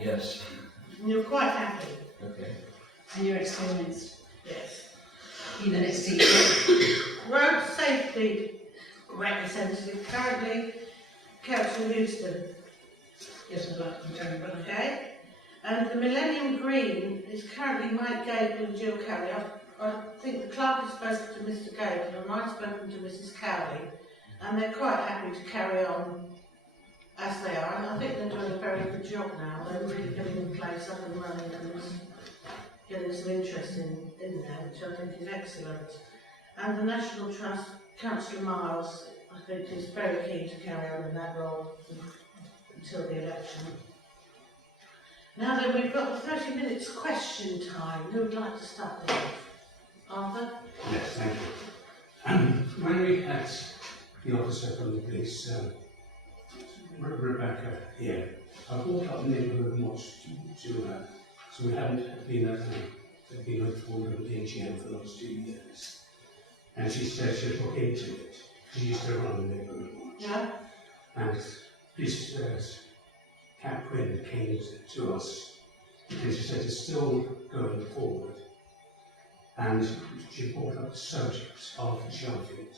Yes. And you're quite happy? Okay. And you're experienced? Yes. Even it's secret. Road safety representative currently, Councillor Houston. Yes, I'd like to be very well. Okay. And the Millennium Green is currently Mike Gable and Jill Cowley. I think the clerk has spoken to Mr. Gable and I've spoken to Mrs. Cowley, and they're quite happy to carry on as they are, and I think they're doing a very good job now. They're really getting the place up and running and getting some interest in there, which I think is excellent. And the National Trust, Councillor Miles, I think is very keen to carry on in that role until the election. Now then, we've got the 30 minutes question time. Who would like to start this? Arthur? Yes, thank you. When we had the officer from the police, Rebecca here, I brought up the neighbourhood watch to her, so we haven't been informed of the AGM for the last 2 years. And she said she'd look into it. She used to run the neighbourhood watch. Yeah. And police Cap Quinn came to us because she said it's still going forward. And she brought up the subject of Shalfleet.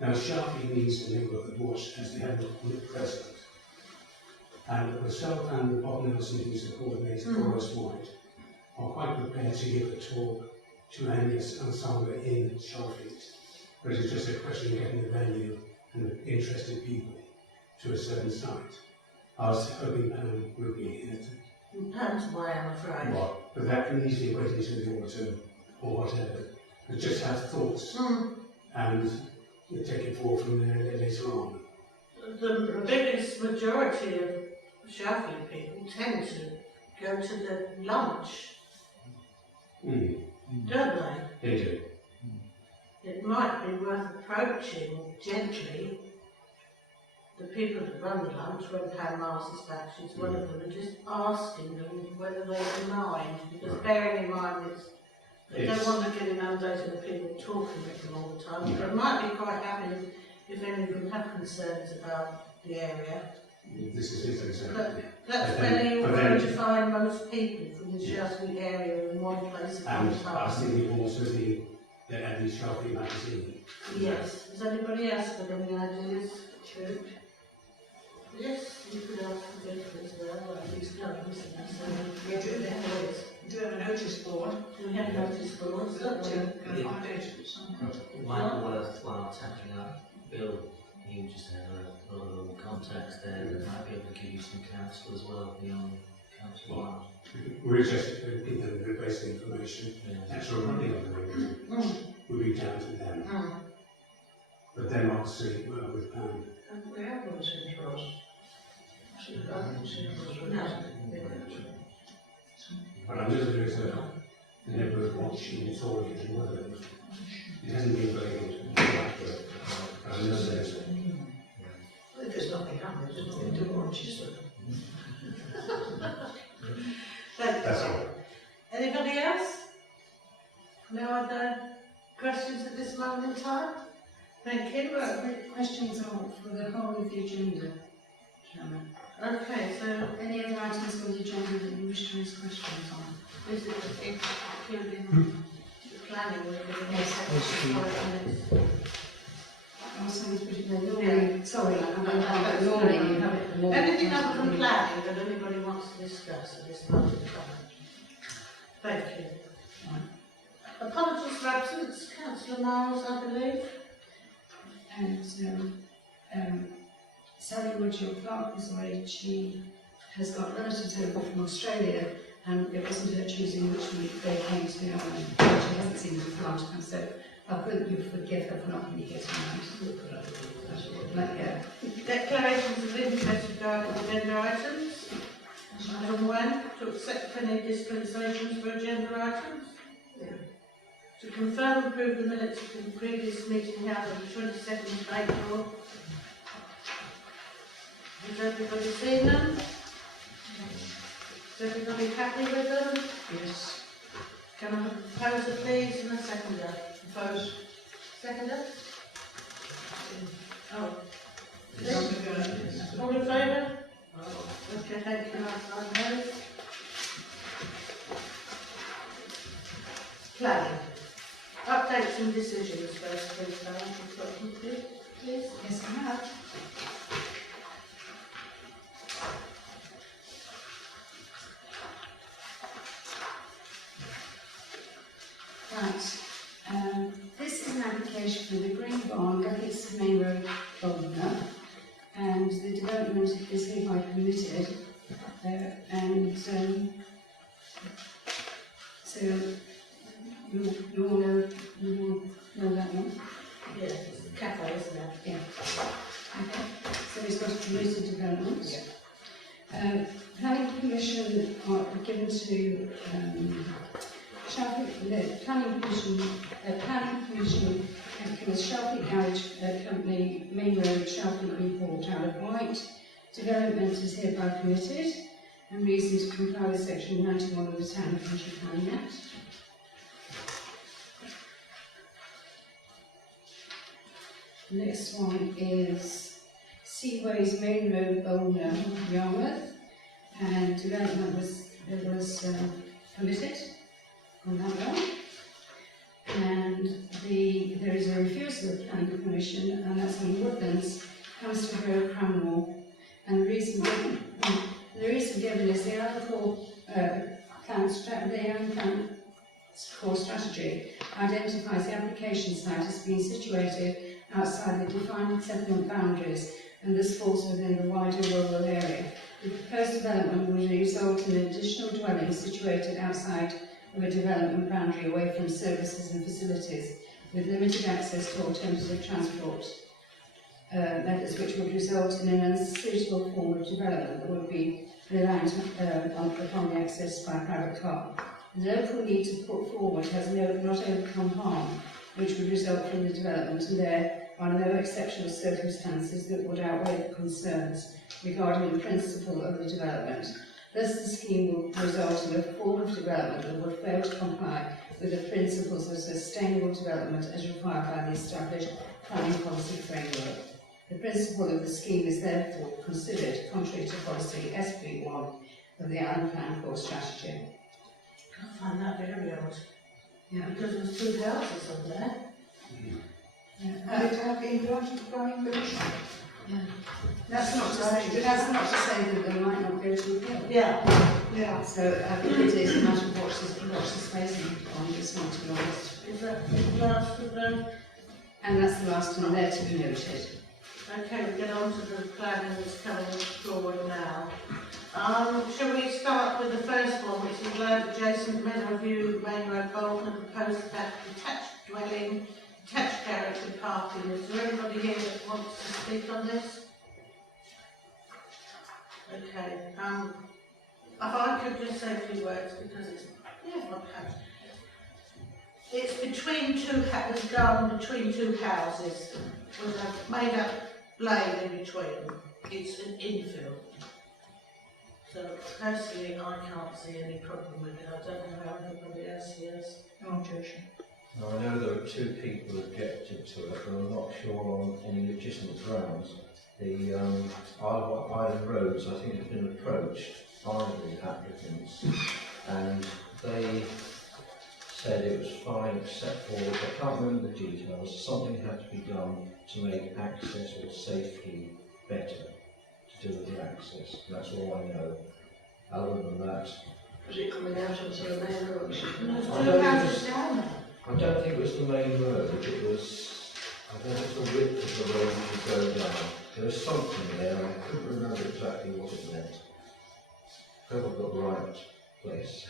Now, Shalfleet needs the neighbourhood watch as they have not at present. And myself and Bob Nelson, who's the coordinator for us wide, are quite prepared to give a talk to any ensemble in Shalfleet. But it's just a question of getting the venue and interested people to a certain site. I was hoping Pam would be here to. Pam's away, I'm afraid. What? But that can easily wait until the autumn or whatever. But just have thoughts and take it forward from there later on. The biggest majority of Shalfleet people tend to go to the lunch, don't they? They do. It might be worth approaching gently the people that run the lunch when Pam Mars is back. She's one of them, and just asking them whether they don't mind, because bearing in mind they don't want to get inundated with people talking at them all the time. But it might be quite happy if any of them have concerns about the area. This is it exactly. That's where you're going to find most people from the Shalfleet area in one place at one And I was time. thinking also the Shalfleet magazine. Yes. Has anybody else got any ideas? Yes, you could ask for people as well, or at least go, isn't there? So We do have a notice board. we have notice boards, don't we? Go find it. Might worthwhile tapping up Bill. You just have a lot of contacts there that might be able to give you some counsel as well beyond counsel line. We're just giving them the basic information. Yeah. Actual running of the radio would be down to them. But then obviously with Pam. We have one sent for us. No. But I'm just doing so the neighbourhood watching it's all getting whether it hasn't been very good. But I know there's If there's nothing happens, there's nothing to watch, is there? that's all. Anybody else? No other questions at this moment in time? Thank you. The questions are for the whole of the agenda, Chairman. Okay, so Any other items on the agenda that you wish to ask questions on? this is including the planning, we're going to Yes. 5 minutes. Oh, someone's put it there. Normally, sorry, I'm going back. Normally you have it. Anything other than planning that anybody wants to discuss at this moment in time? Thank you. Apologies for absence, Councillor Miles, I believe. And Sally Wood, your clerk, is away. She has got relatives over from Australia, and it wasn't her choosing which week they came to the island. She hasn't seen them for a long time, so I hope you forgive her for not really getting around. Let go. Declarations of interest regarding agenda items. Item 1, to accept any dispensations for agenda items. To confirm and approve the minutes of the previous meeting held on the 22nd of April. Has everybody seen them? Is everybody happy with them? Yes. Can I have a proposer please and a seconder? Propose. Seconder? Oh. Yes. All in favour? Okay. Okay, thank you, I know. Planning. Updates and decisions first, please, Diane. Please. Yes, I have. Right. This is an application for the Green Barn, Guckets Main Road, Boulder, and the development is hereby permitted. So you all know that one? Yes, it's the cafe, isn't it? Yeah. Okay. So it's got a permitted development. Planning permission are given to Shalfleet, planning permission gives Shalfleet Parish Company, Main Road, Shalfleet Newport, Isle of Wight. Development is hereby permitted and reasons to comply with section 91 of the Town and Country Planning Act. The next one is Seaways Main Road, Boulder, Yarmouth, and development was permitted on that one. And there is a refusal of planning permission, and that's on Woodlands, Hamster Road, Cranmore. And the reason given is the Alcohol Plan Core Strategy identifies the application site as being situated outside the defined settlement boundaries and this falls within the wider rural area. The proposed development would result in an additional dwelling situated outside of a development boundary away from services and facilities with limited access to alternative transport methods, which would result in an unsuitable form of development that would be reliant upon the access by private car. The local need to put forward has not overcome harm, which would result from the development, and there are no exceptional circumstances that would outweigh the concerns regarding the principle of the development. Thus, the scheme will result in a form of development that would fail to comply with the principles of sustainable development as required by the established planning policy framework. The principle of the scheme is therefore considered contrary to policy SP1 of the Island Plan Core Strategy. I find that very odd. Yeah. Because there's two houses on there. And it had been granted planning permission. Yeah. That's not to say that they might not go to appeal. Yeah. Yeah. So I think it is a matter of watch the space on this one, to be honest. Is that the last of them? And that's the last one there to be noted. Okay, we get on to the planning that's coming forward now. Shall we start with the first one, which is land adjacent Meadowview, Main Road, Bolton, proposed detached dwelling, detached garage and parking. Is there anybody here that wants to speak on this? Okay, if I could just say a few words, because it's, it's between two, there's a garden between two houses, with a made up lane in between. It's an infill. So personally, I can't see any problem with it. I don't know how anybody else hears. No objection. Now, I know there are two people objected to it, but I'm not sure on any legitimate grounds. The Island Roads, I think, have been approached by the applicants, and they said it was fine except for, I can't remember the details, something had to be done to make access or safety better, to do with the access. That's all I know. Other than that, Was it coming out onto the main road? There's I two don't houses think down there. I don't think it was the main road, it was, I don't think the width of the road to go down. There was something there, and I couldn't remember exactly what it meant. Hope I've got the right place.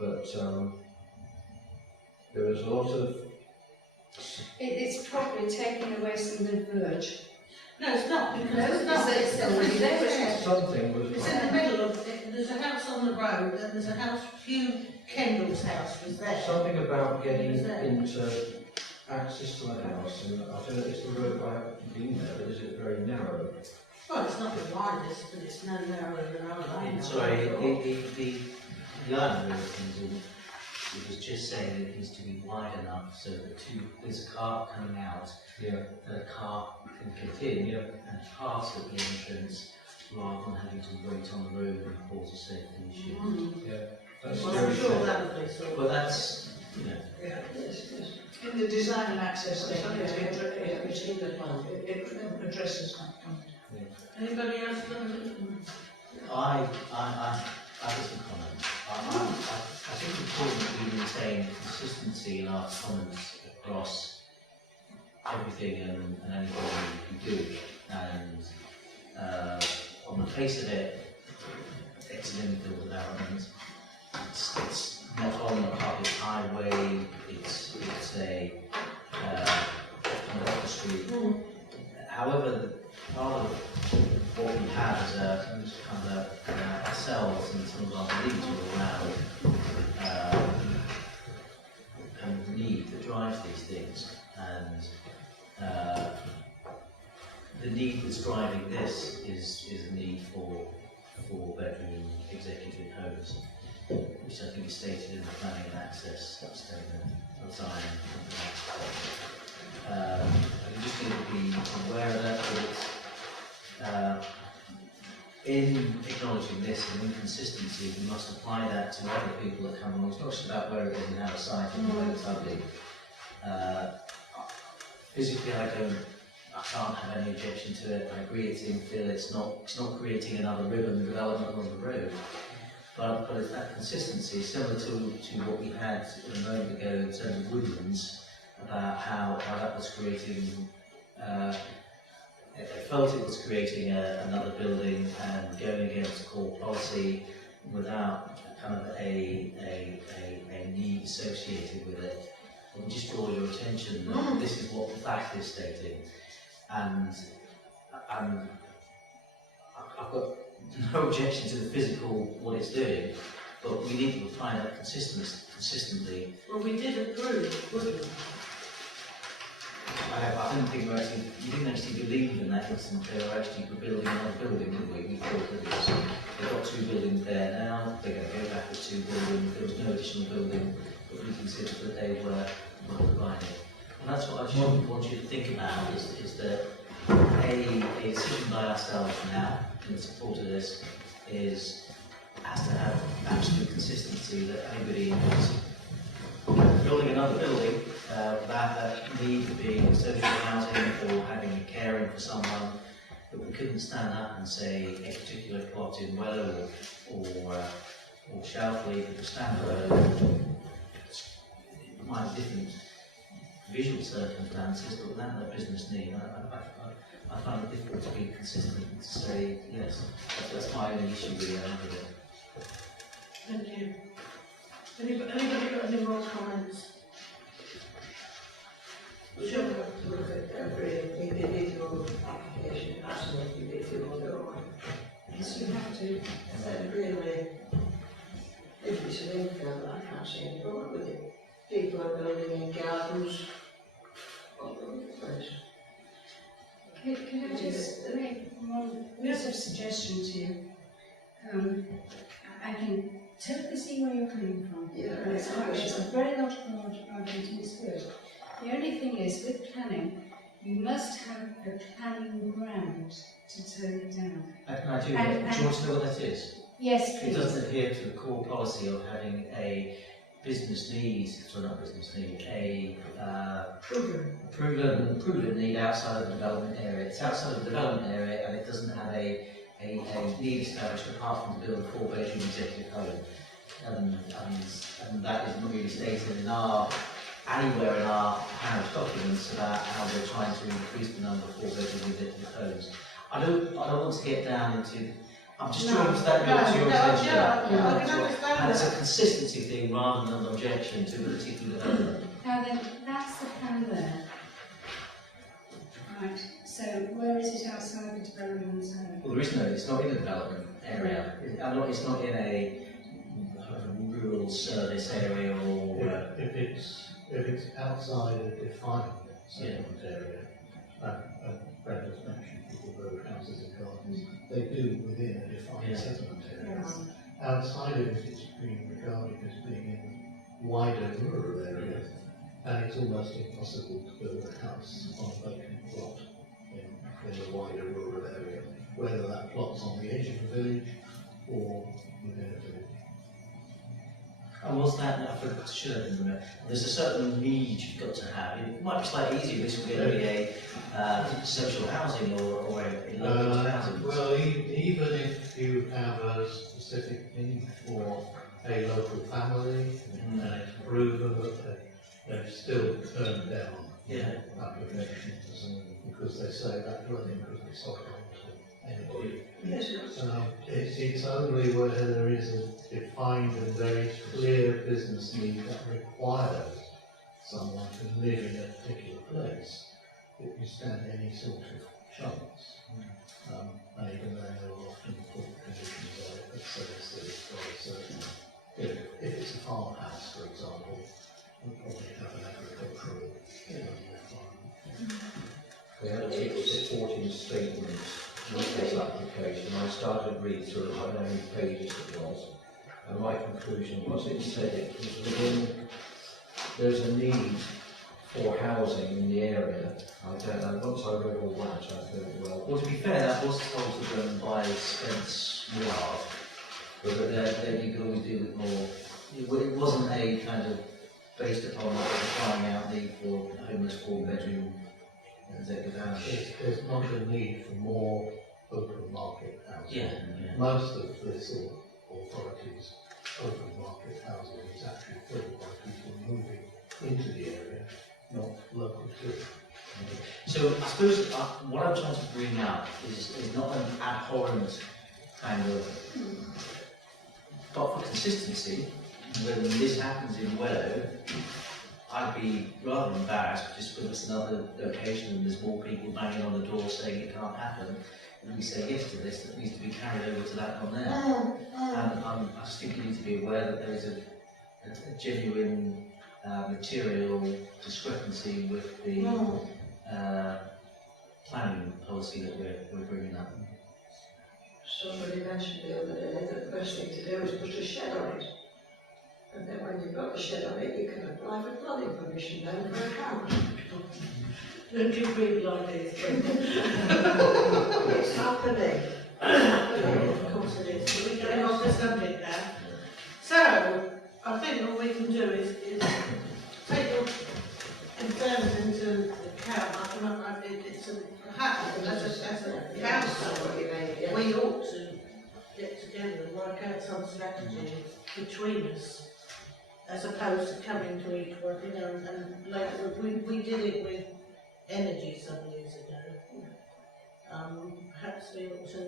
But there was a lot of... It's probably taking away some of the verge. No, it's not, because No, it's not. it's already there. Something was... It's in the middle of it. There's a house on the road, and there's a house, Hugh Kendall's house was there. Something about getting into access to the house, and I don't know, it's the road, I haven't been there, but is it very narrow? Well, it's not the widest, but it's no narrower than our lane. Sorry, the island of things, it was just saying it needs to be wide enough so that there's a car coming out, Yeah. that a car can get in, and pass at the entrance, rather than having to wait on the road and cause a safety issue. Yeah. That's Well, very I'm sure fair. that would be sorted. But that's, you know, Yeah, yes, yes. In the design and access statement, It's in the plan. it addresses that point. Anybody else got anything? I have some comments. I think it's important that we maintain consistency in our comments across everything and anything we do. And on the face of it, it's an infill development. It's not on a public highway. It's a on the street. However, part of what we have as a kind of ourselves and some of our beliefs are around kind of the need that drives these things, and the need that's driving this is a need for bedroom executive homes, which I think is stated in the planning and access statement of design. I just need to be aware of that, in acknowledging this and inconsistency, we must apply that to other people that come along. It's not just about where it is and how it's sited and whether it's ugly. Physically, I can't have any objection to it. I agree it's infill, it's not creating another ribbon development on the road. But it's that consistency, similar to what we had a moment ago in terms of woodlands, about how that was creating, it felt it was creating another building and going against core policy without kind of a need associated with it. Let me just draw your attention that this is what the fact is stating, and I've got no objection to the physical, what it's doing, but we need to apply that consistently. Well, we did approve, wouldn't we? I didn't think we didn't actually believe in that instant they were actually building another building, did we? We thought that they've got 2 buildings there now, they're going to go back to 2 buildings, there was no additional building, but we considered that they were providing. And that's what I just want you to think about, is that a decision by ourselves now in support of this has to have absolute consistency, that anybody who's building another building without that need for being social housing or having a caring for someone, that we couldn't stand up and say a particular plot in Wellow or Shalfleet that was standalone, it might have different visual circumstances, but without that business need, I find it difficult to be consistent and to say yes. That's my only issue really with it. Thank you. Anybody got any more comments? We should have to look at every individual application, absolutely individual, don't we? Yes, you have to. And really, if it's an infill, I can't see any problem with it. People are building in gardens all over the place. Can I just make one piece of suggestion to you? I can totally see where you're coming from. Yeah, And it's a very logical argument and it's good. The only thing is, with planning, you must have a planning ground to turn it down. Do you want to know what that is? Yes, It please. doesn't adhere to the core policy of having a business need, sorry, not business need, a proven need outside of the development area. It's outside of the development area and it doesn't have a need established apart from to build a 4-bedroom executive home. And that is not really stated in anywhere in our parish documents about how we're trying to increase the number of 4-bedroom executive homes. I don't want to get down into. I'm just trying to that to your attention. I can understand And it's that. a consistency thing rather than an objection to a particular development. Now then, that's the plan there. Right, so where is it outside the development zone? Well, there is no, it's not in a development area. It's not in a rural service area or. If it's outside a defined settlement area, and Brenda's mentioned people build houses and gardens, they do within a defined settlement area. Yes. Outside of it, it's being regarded as being in wider rural areas, and it's almost impossible to build a house on a vacant plot in a wider rural area. whether that plot's on the edge of the village or within a village. And was that, I forgot to show them, there's a certain need you've got to have. It might be slightly easier, this will going to be a social housing or a local housing. Well, even if you have a specific need for a local family, and it's proven that they've still turned down applications because they say that dwelling could be sold on to anybody. Yes, It's only where there is a defined and very clear business need that requires someone to live in a particular place that you stand any sort of chance. And even then there will often put conditions on it that says that it's got a certain, if it's a farmhouse, for example, we'll probably have an agricultural requirement. We had a supporting statement with this application. I started reading through it, I don't know how many pages it was, and my conclusion was it said it was within, there's a need for housing in the area. I don't know, once I read all that, I thought, Well, to be fair, that was told to them by Spence Willard, but that you could always do with more. It wasn't a kind of based upon like the crying out need for a homeless 4-bedroom executive house. There's not a need for more open market housing. Yeah. Most of this authority's open market housing is actually filled by people moving into the area, not local to it. So I suppose what I'm trying to bring up is not an abhorrent kind of, but for consistency, when this happens in Wellow, I'd be rather embarrassed just because it's another location and there's more people banging on the door saying it can't happen. And we say yes to this, that needs to be carried over to that one there. And I just think you need to be aware that there is a genuine material discrepancy with the planning policy that we're bringing up. somebody mentioned the other day that the best thing to do is put a shed on it. And then when you've got the shed on it, you can apply for planning permission then for a house. Don't give people ideas, It's happening. of course it is. We're getting off the subject now. So, I think what we can do is take your concerns into account. It's a habit, as a council, we ought to get together and work out some strategy between us, as opposed to coming to each one, you know, and like we did it with energy some years ago. Perhaps we ought to.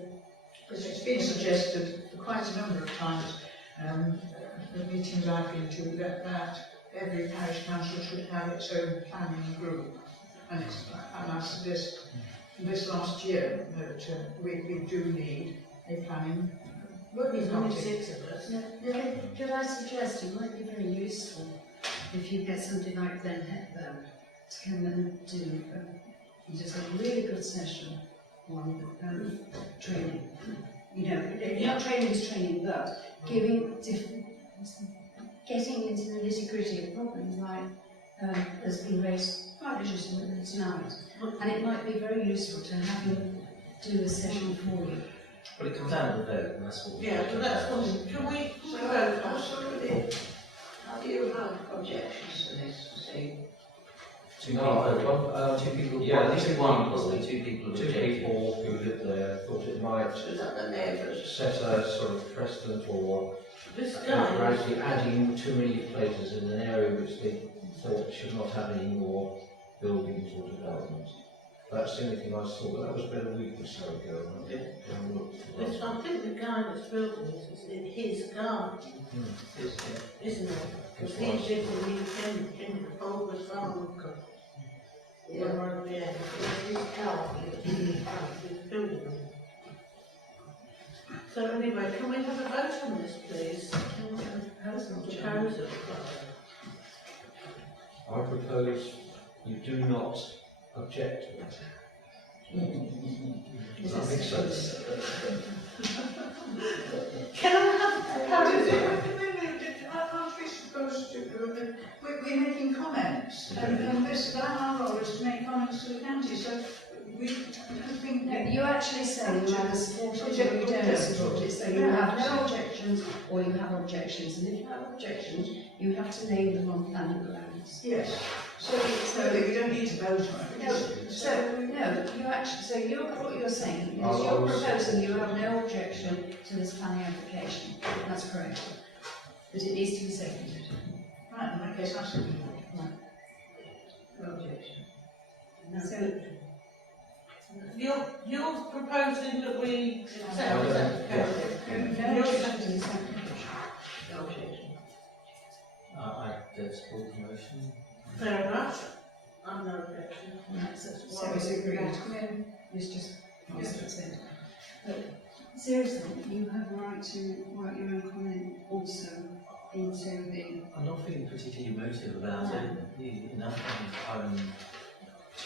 Because it's been suggested for quite a number of times, the meetings I've been to, that every parish council should have its own planning group. And I suggest this last year that we do need a planning. Well, there's only 6 of us. Could I suggest it might be very useful if you get somebody like Glenn Hepburn to come and do just a really good session on training. You know, not training is training, but getting into the nitty-gritty of problems like has been raised quite legitimately tonight. And it might be very useful to have him do a session for you. But it comes down to the vote, and that's what Yeah, but that's what. Can we vote on? How do you have objections to this? See, two people, yeah, at least one, possibly 2 people have two objected. people who lived there thought it might is that the neighbours? set a sort of precedent or This guy, gradually adding too many places in an area which they thought should not have any more buildings or development. That's the only thing I saw, but that was about a week or so ago. I I think the guy that's building this is his garden, isn't it? Because he lived in the Bulbous Farm. Yeah, yeah. His car, he's building them. So anyway, can we have a vote on this, please? Proposal. I propose you do not object to it. Does that make sense? Can I have a proposal? Aren't we supposed to, we're making comments, and this, our role is to make comments to the county, so we, I think, No, you actually say you either support it or you don't support it, so you have no objections or you have objections, and if you have objections, you have to name them on planning grounds. yes. So you don't need to vote on it. What you're saying is you're proposing you have no objection to this planning application. That's correct. But it needs to be seconded. Right, in that case, I second it. No objection. So, You're proposing that we accept this application? no objection. No objection. I don't support the motion. Fair enough. I'm no objection. So it's agreed. It's just said. But seriously, you have a right to write your own comment also into the. I'm not feeling particularly emotive about it. Enough. I'm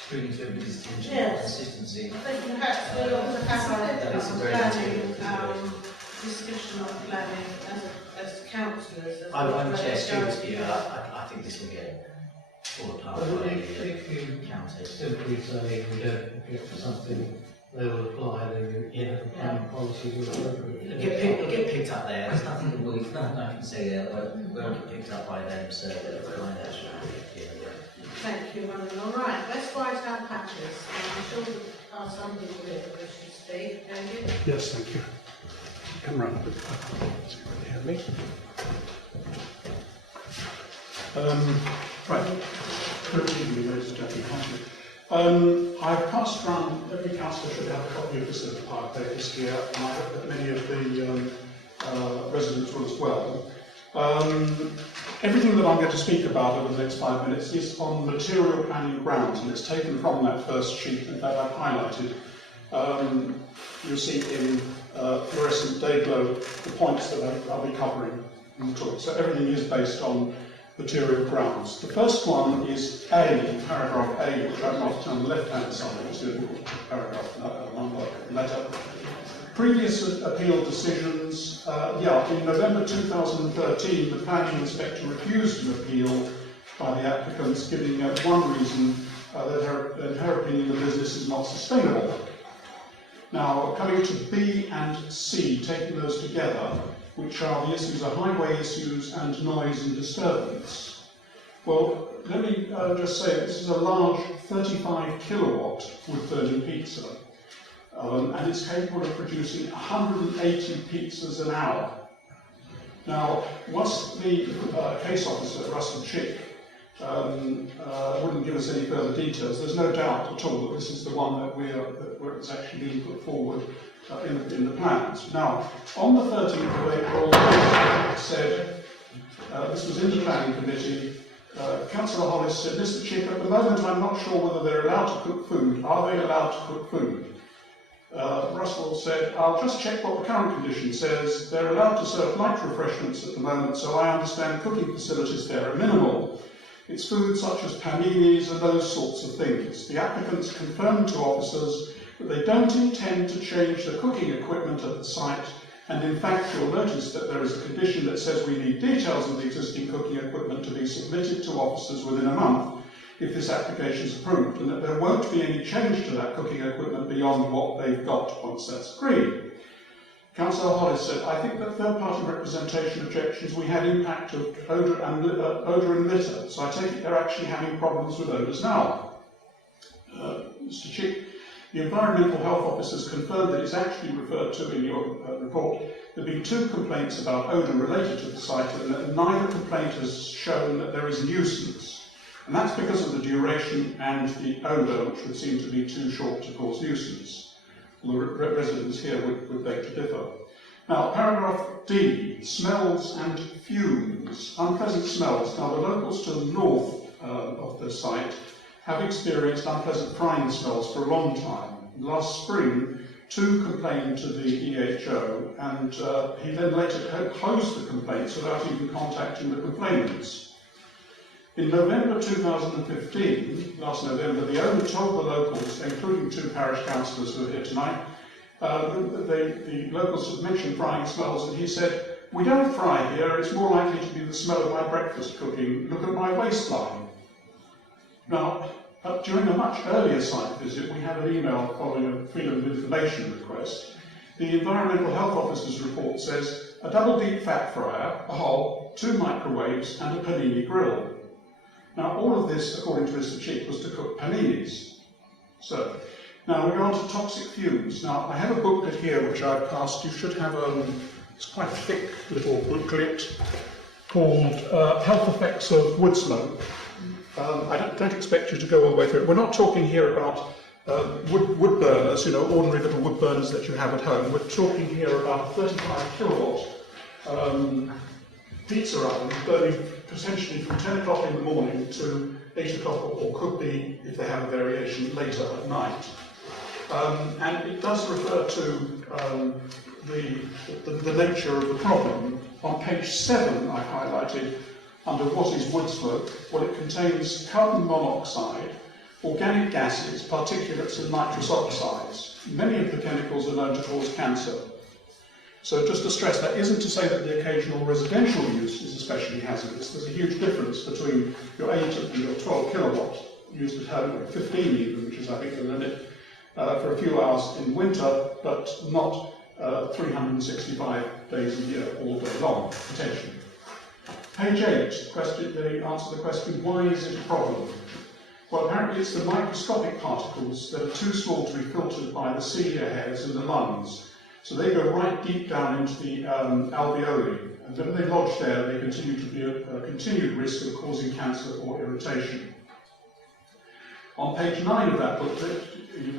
bringing to everybody's attention consistency. I think perhaps we ought to have That is a a very planning, material discussion on planning as councillors. I'm chair steward's view. I think this will get fall apart But by if you the county. simply say we don't object to something, they will apply, then the planning policy will It'll get picked up there. There's nothing that nothing I can say there that won't get picked up by them. So that's fine. Thank you, Madeline. All right, let's write our patches. I'm sure there are some people here that wish to speak. David? Yes, thank you. Come round a bit. See whether they hear me. Right. Good evening, ladies and gentlemen. Thank you. I've passed around, every councillor should have a copy of this little pile of papers here, and I hope that many of the residents will as well. Everything that I'm going to speak about over the next 5 minutes is on material planning grounds, and it's taken from that first sheet that I've highlighted. You'll see in fluorescent day glow the points that I'll be covering in the talk. So everything is based on material grounds. The first one is A, paragraph A, which I've marked on the left-hand side, which is the paragraph number letter. Previous appeal decisions, in November 2013, the planning inspector refused an appeal by the applicants, giving one reason that in her opinion the business is not sustainable. Now, coming to B and C, taking those together, which are the issues of highway issues and noise and disturbance. Well, let me just say this is a large 35 kilowatt wood-burning pizza. And it's capable of producing 180 pizzas an hour. Now, whilst the case officer, Russell Chick, wouldn't give us any further details, there's no doubt at all that this is the one that where it's actually being put forward in the plans. Now, on the 13th of April, it said, this was in the planning committee, Councillor Hollis said, Mr. Chick, at the moment I'm not sure whether they're allowed to cook food. Are they allowed to cook food? Russell said, I'll just check what the current condition says. They're allowed to serve light refreshments at the moment, so I understand cooking facilities there are minimal. It's food such as paninis and those sorts of things. The applicants confirmed to officers that they don't intend to change the cooking equipment at the site, and in fact you'll notice that there is a condition that says we need details of the existing cooking equipment to be submitted to officers within a month if this application is approved, and that there won't be any change to that cooking equipment beyond what they've got once that's agreed. Councillor Hollis said, I think that third-party representation objections we had impact of odour and litter, so I take it they're actually having problems with odours now. Mr. Chick, the environmental health officers confirmed that it's actually referred to in your report. There have been 2 complaints about odour related to the site, and that neither complaint has shown that there is nuisance. And that's because of the duration and the odour, which would seem to be too short to cause nuisance. The residents here would beg to differ. Now, paragraph D, smells and fumes, unpleasant smells. Now, the locals to the north of the site have experienced unpleasant frying smells for a long time. Last spring, 2 complained to the EHO, and he then later closed the complaints without even contacting the complainants. In November 2015, last November, the owner told the locals, including 2 parish councillors who are here tonight, the locals had mentioned frying smells, and he said, we don't fry here, it's more likely to be the smell of my breakfast cooking. Look at my waistline. Now, During a much earlier site visit, we had an email following a Freedom of Information request. The Environmental Health Officer's report says a double deep fat fryer, a hob, 2 microwaves and a panini grill. Now all of this, according to Mr. Chick, was to cook paninis. So, now we go on to toxic fumes. Now I have a booklet here which I've passed. You should have it's quite a thick little booklet called Health Effects of Wood Smoke. I don't expect you to go all the way through it. We're not talking here about wood burners, you know, ordinary little wood burners that you have at home. We're talking here about a 35 kilowatt pizza oven burning potentially from 10 o'clock in the morning to 8 o'clock, or could be, if they have a variation, later at night. And it does refer to the nature of the problem. On page 7, I highlighted under what is wood smoke. Well, it contains carbon monoxide, organic gases, particulates and nitrous oxides. Many of the chemicals are known to cause cancer. So just to stress, that isn't to say that the occasional residential use is especially hazardous. There's a huge difference between your 8 and your 12 kilowatt used at home, or 15 even, which is I think the limit, for a few hours in winter, but not 365 days a year, all day long, potentially. Page 8, they answer the question, why is it a problem? Well, apparently it's the microscopic particles that are too small to be filtered by the cilia hairs in the lungs. So they go right deep down into the alveoli, and when they lodge there, they continue to be a continued risk of causing cancer or irritation. On page 9 of that booklet,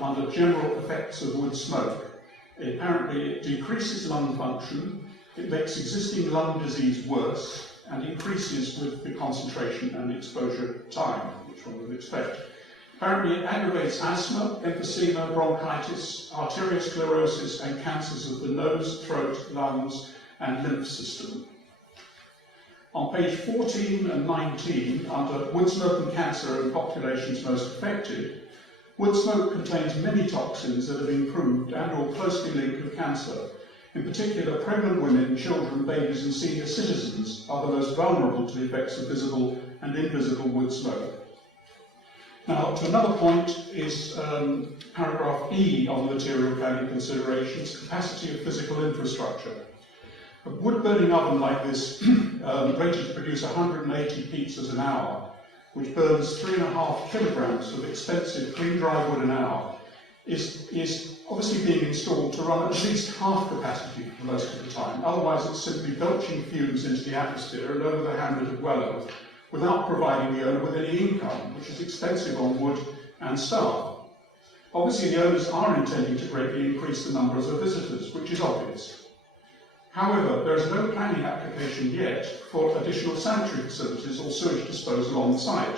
under general effects of wood smoke, apparently it decreases lung function, it makes existing lung disease worse, and increases with the concentration and exposure time, which one would expect. Apparently it aggravates asthma, emphysema, bronchitis, arteriosclerosis and cancers of the nose, throat, lungs and lymph system. On page 14 and 19, under wood smoke and cancer and populations most affected, wood smoke contains many toxins that have been proved and or closely linked with cancer. In particular, pregnant women, children, babies and senior citizens are the most vulnerable to the effects of visible and invisible wood smoke. Now, to another point is paragraph E on the material planning considerations, capacity of physical infrastructure. A wood-burning oven like this, rated to produce 180 pizzas an hour, which burns 3.5 kilograms of expensive clean dry wood an hour, is obviously being installed to run at least half capacity for most of the time. Otherwise, it's simply belching fumes into the atmosphere and over the hamlet of Wellow, without providing the owner with any income, which is expensive on wood and staff. Obviously, the owners are intending to greatly increase the numbers of visitors, which is obvious. However, there is no planning application yet for additional sanitary facilities or sewage disposal on the site.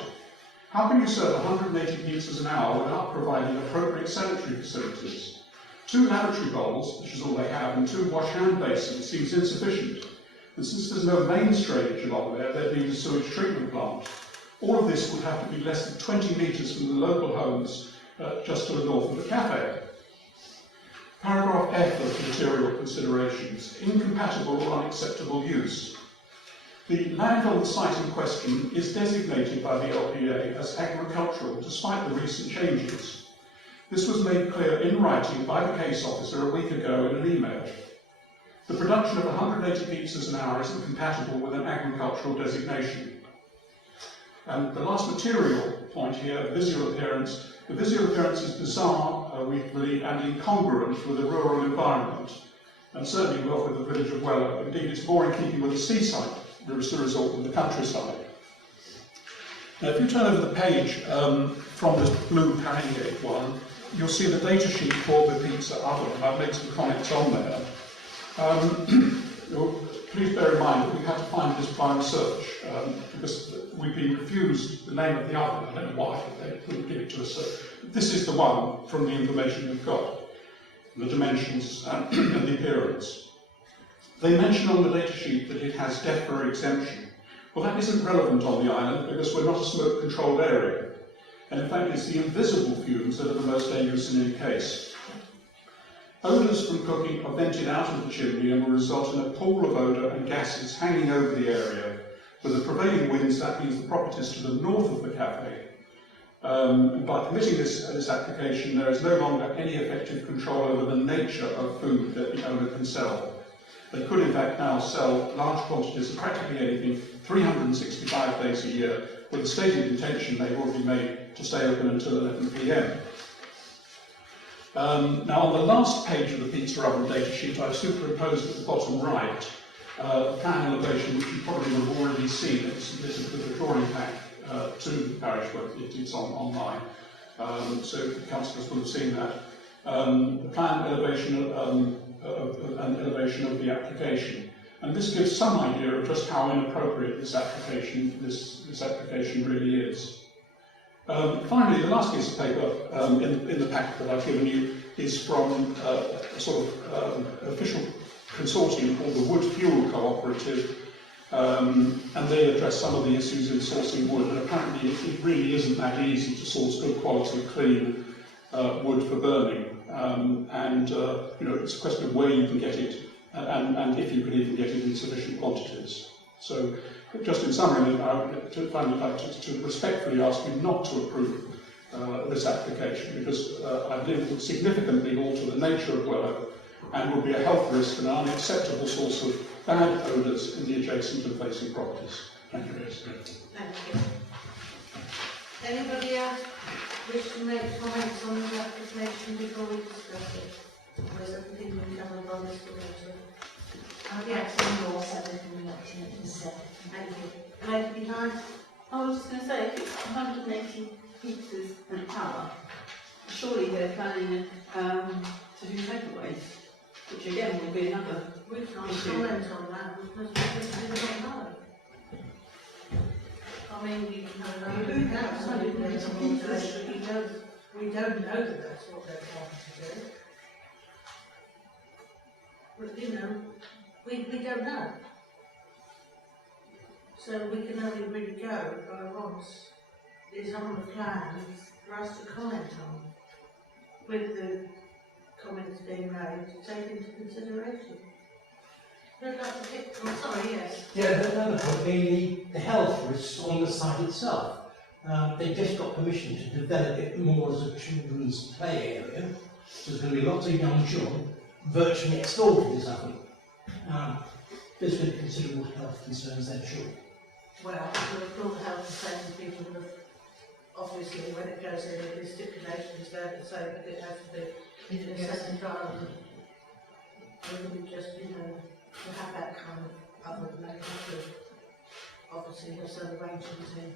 How can you serve 180 pizzas an hour without providing appropriate sanitary facilities? 2 lavatory bowls, which is all they have, and 2 wash-hand basins seems insufficient. And since there's no main drainage along there, there'd be a sewage treatment plant. All of this would have to be less than 20 metres from the local homes just to the north of the cafe. Paragraph F of material considerations, incompatible or unacceptable use. The land on the site in question is designated by the LPA as agricultural despite the recent changes. This was made clear in writing by the case officer a week ago in an email. The production of 180 pizzas an hour isn't compatible with an agricultural designation. And the last material point here, visual appearance. The visual appearance is bizarre, we believe, and incongruent with a rural environment, and certainly not with the village of Wellow. Indeed, it's more in keeping with the seaside resort than the countryside. Now, if you turn over the page from this blue Paringate one, you'll see the data sheet for the pizza oven. I've made some comments on there. Please bear in mind that we had to find this by research because we've been refused the name of the oven. I don't know why, they couldn't give it to us. So this is the one from the information we've got, the dimensions and the appearance. They mention on the data sheet that it has DEFRA exemption. Well, that isn't relevant on the island because we're not a smoke-controlled area. And in fact, it's the invisible fumes that are the most dangerous in any case. Odours from cooking are vented out of the chimney and will result in a pool of odour and gases hanging over the area. With the prevailing winds, that means the properties to the north of the cafe By permitting this application, there is no longer any effective control over the nature of food that the owner can sell. They could in fact now sell large quantities of practically anything 365 days a year, with the stated intention they've already made to stay open until 11 p.m. Now on the last page of the pizza oven data sheet, I've superimposed at the bottom right a plan elevation which you probably would have already seen. It's submitted with the drawing pack to the parish where it's online, so the councillors will have seen that. The plan elevation an elevation of the application, and this gives some idea of just how inappropriate this application really is. Finally, the last piece of paper in the pack that I've given you is from a sort of official consortium called the Wood Fuel Cooperative, and they address some of the issues in sourcing wood, and apparently it really isn't that easy to source good quality, clean wood for burning, you know, it's a question of where you can get it, and if you can even get it in sufficient quantities. So, just in summary, I would finally like to respectfully ask you not to approve this application, because I believe it would significantly alter the nature of work and would be a health risk and an unacceptable source of bad odours in the adjacent and facing properties. Thank you. Thank you. Anybody else wish to make comments on the application before we discuss it? Or is everything been covered by Mr. Walter? Yes, thank you. Lady behind? I was just going to say, if it's 180 pizzas an hour, surely they're planning to do takeaways, which again will be another. We can't comment on that because we don't know. I mean, we can have an we don't know that that's what they're planning to do. But you know, we don't know. So we can only really go by what is on the plan for us to comment on, with the comments being made to take into consideration. Who'd like to pick? I'm sorry, yes. Yeah, another point being the health risks on the site itself. They've just got permission to develop it more as a children's play area. So there's going to be lots of young children virtually next door to this oven. There's going to be considerable health concerns there, sure. Well, the full health and safety people have, obviously, when it goes in, the stipulations there that say that it has to be in a certain environment. We wouldn't just, you know, to have that kind of oven, they have to obviously have some arrangements in.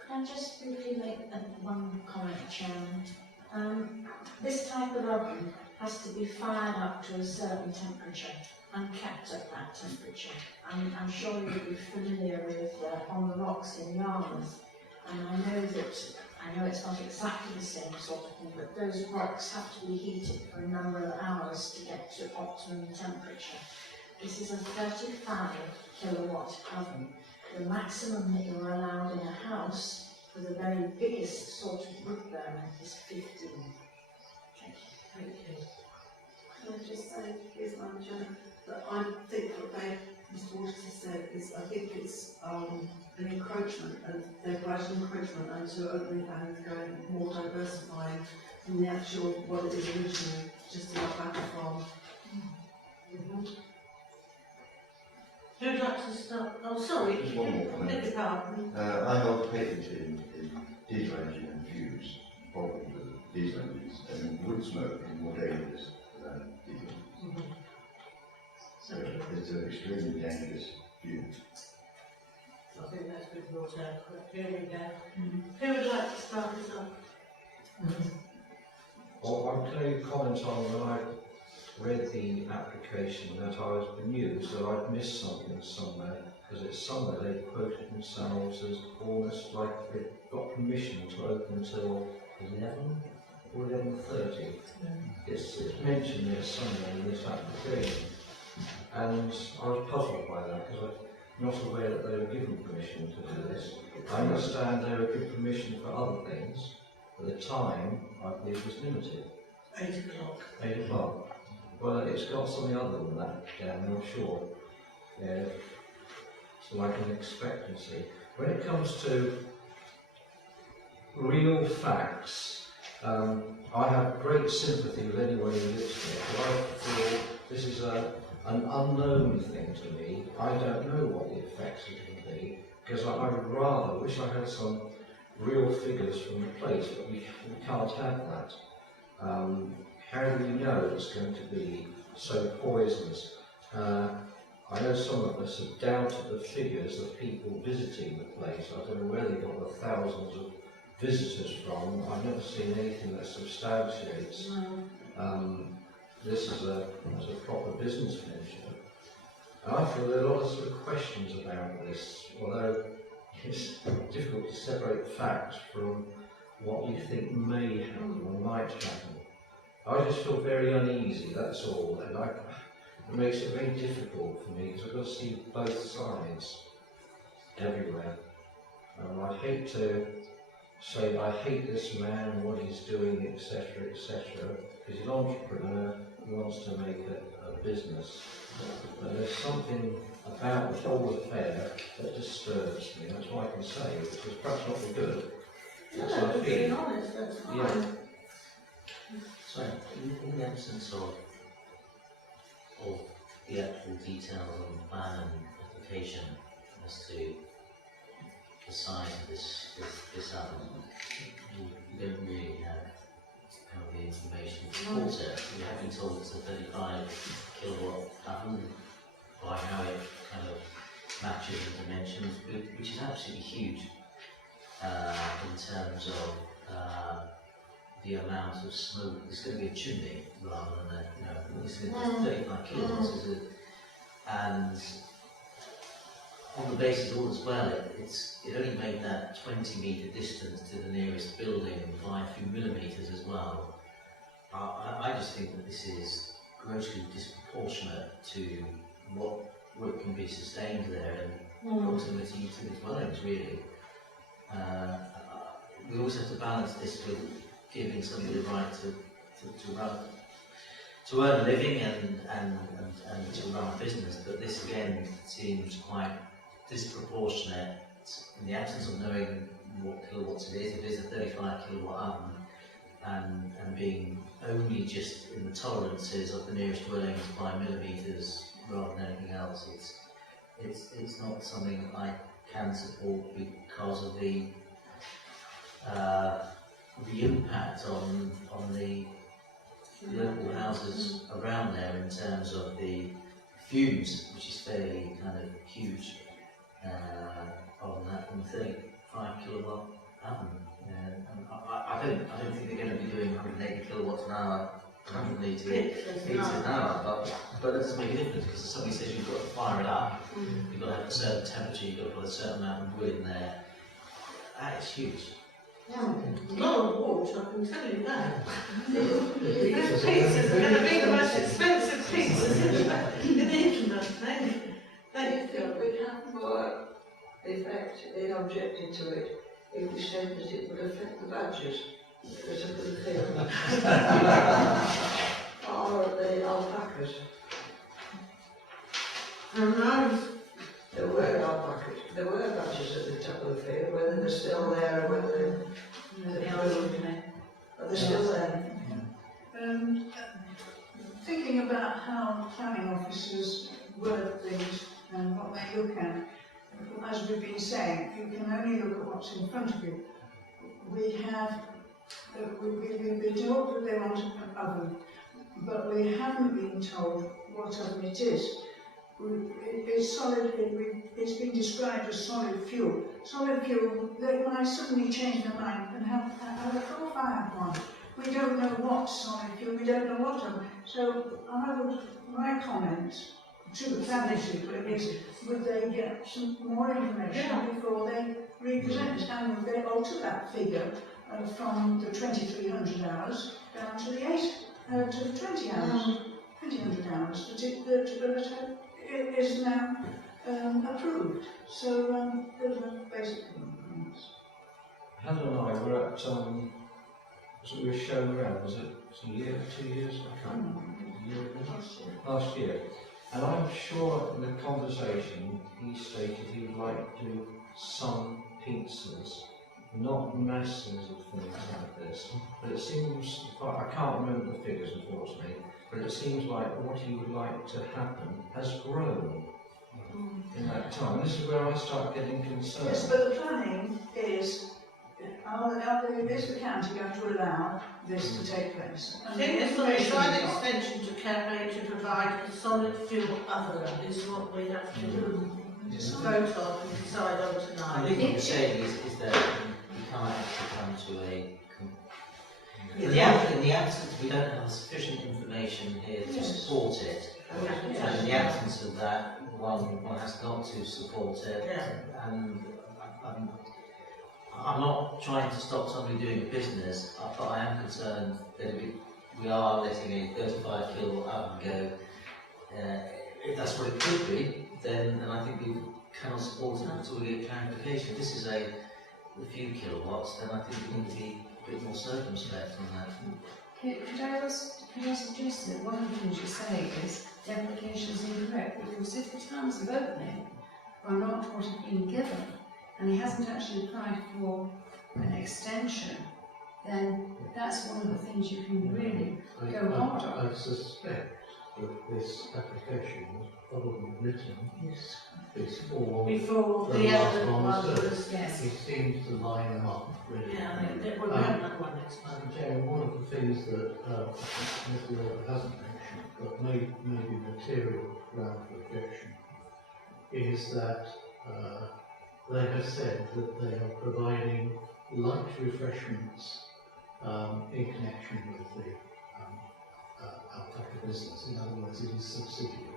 Could I just briefly make one comment, Chairman? This type of oven has to be fired up to a certain temperature and kept at that temperature. I'm sure you'll be familiar with On the Rocks in Yarmouth, and I know it's not exactly the same sort of thing, but those rocks have to be heated for a number of hours to get to optimum temperature. This is a 35 kilowatt oven. The maximum that you're allowed in a house for the very biggest sort of wood burner is 15. Thank you. Can I just say, here's my Chairman, that I think what Mr. Waters has said is, I think it's an encroachment, and they're gradual encroachment, and to opening and going more diversifying from the actual what it is originally, just to look back from. Who'd like to start? Oh, sorry. Just one more comment. Beg your pardon. I hold patent in diesel engine and fuels, problems with diesel engines, and wood smoke is more dangerous than diesel engines. So it's an extremely dangerous fuel. I think that's good brought out. Here we go. Who would like to start this off? Well, I can comment on when I read the application that I was bemused that I'd missed something somewhere, because it's somewhere they quoted themselves as almost like they've got permission to open until 11 or 11:30. It's mentioned there somewhere in this application, and I was puzzled by that because I'm not aware that they were given permission to do this. I understand they were given permission for other things, but the time, I believe, was limited. 8 o'clock. 8 o'clock. Well, it's got something other than that down, I'm not sure. Yeah, it's like an expectancy. When it comes to real facts, I have great sympathy with anyone who lives here, but I feel this is an unknown thing to me. I don't know what the effects are going to be, because I would rather wish I had some real figures from the place, but we can't have that. How do we know it's going to be so poisonous? I know some of us have doubted the figures of people visiting the place. I don't know where they got the thousands of visitors from. I've never seen anything that substantiates this as a proper business venture. And I feel there are a lot of sort of questions about this, although it's difficult to separate facts from what you think may happen or might happen. I just feel very uneasy, that's all, and it makes it very difficult for me because I've got to see both sides everywhere. I hate to say I hate this man and what he's doing, etc., etc., because he's an entrepreneur, he wants to make a business. But there's something about the whole affair that disturbs me, that's what I can say, which is perhaps not for good. That's what I being feel. honest, that's fine. Yeah. So, in the absence of the actual details on the plan and application as to the size of this oven, you don't really have kind of the information to support it. We have been told it's a 35 kilowatt oven by how it kind of matches the dimensions, which is absolutely huge in terms of the amount of smoke. It's going to be a chimney rather than it's going to be 35 kilowatts, is it? And on the basis all as well, it only made that 20 metre distance to the nearest building by a few millimetres as well. I just think that this is grossly disproportionate to what can be sustained there in proximity to the dwellings, really. We also have to balance this with giving somebody the right to earn a living and to run a business, but this again seems quite disproportionate in the absence of knowing what kilowatts it is. If it is a 35 kilowatt oven and being only just in the tolerances of the nearest dwellings by millimetres rather than anything else, it's not something that I can support because of the impact on the local houses around there in terms of the fumes, which is fairly kind of huge on that 35 kilowatt oven. I don't think they're going to be doing 180 kilowatts an hour, 180 liters an hour, but that doesn't make a difference because if somebody says you've got to fire it up, you've got to have a certain temperature, you've got to put a certain amount of wood in there. That is huge. A lot of water, I can tell you that. Those pizzas are going to be the most expensive pizzas in the internet, I think we'd have more effect in objecting to it if we said that it would affect the badgers that are in the field. Or the alpacas. There were alpacas, there were badgers at the top of the field, whether they're still there or whether they're still there. Thinking about how planning officers word things and what they look at, as we've been saying, you can only look at what's in front of you. We've been told that they want an oven, but we haven't been told what oven it is. It's solid. It's been described as solid fuel. Solid fuel. They might suddenly change their mind and have a coal-fired one. We don't know what solid fuel. We don't know what oven. So my comment to the planning people is: would they get some more information before they represent it, and would they alter that figure from the 2,300 hours down to the 20 hours, 2,000 hours that it is now approved. So those are basic comments. Helen and I were at, we were shown around, was it a year, 2 years? I can't remember. A year ago? Last year. And I'm sure in the conversation he stated he would like to do some pizzas not masses of things like this, but it seems, I can't remember the figures unfortunately, but it seems like what he would like to happen has grown in that time. This is where I start getting concerned. Yes, but the planning is, is the county going to allow this to take place? I think it's on the side extension to Cafe to provide a solid fuel other is what we have to vote on and decide on I tonight. think what you're saying is that we can't actually come to a in the absence, we don't have sufficient information here to support it. And in the absence of that, one has got to support it. And I'm not trying to stop somebody doing business, but I am concerned that we are letting a 35 kilowatt oven go. If that's what it could be, then I think we cannot support it until we get clarification. This is a few kilowatts, then I think we need to be a bit more circumspect on that. Could I suggest that one of the things you say is the application is incorrect, because if the terms of opening are not what have been given, and he hasn't actually applied for an extension, then that's one of the things you can really go hard on. I suspect that this application was probably written Before the last other one one was was, yes. It seems to line them up really. Yeah, we'll have that one next month. Jane, one of the things that Mr. Robert hasn't mentioned, but may be material ground for objection, is that they have said that they are providing light refreshments in connection with the alpaca business. In other words, it is subsidiary.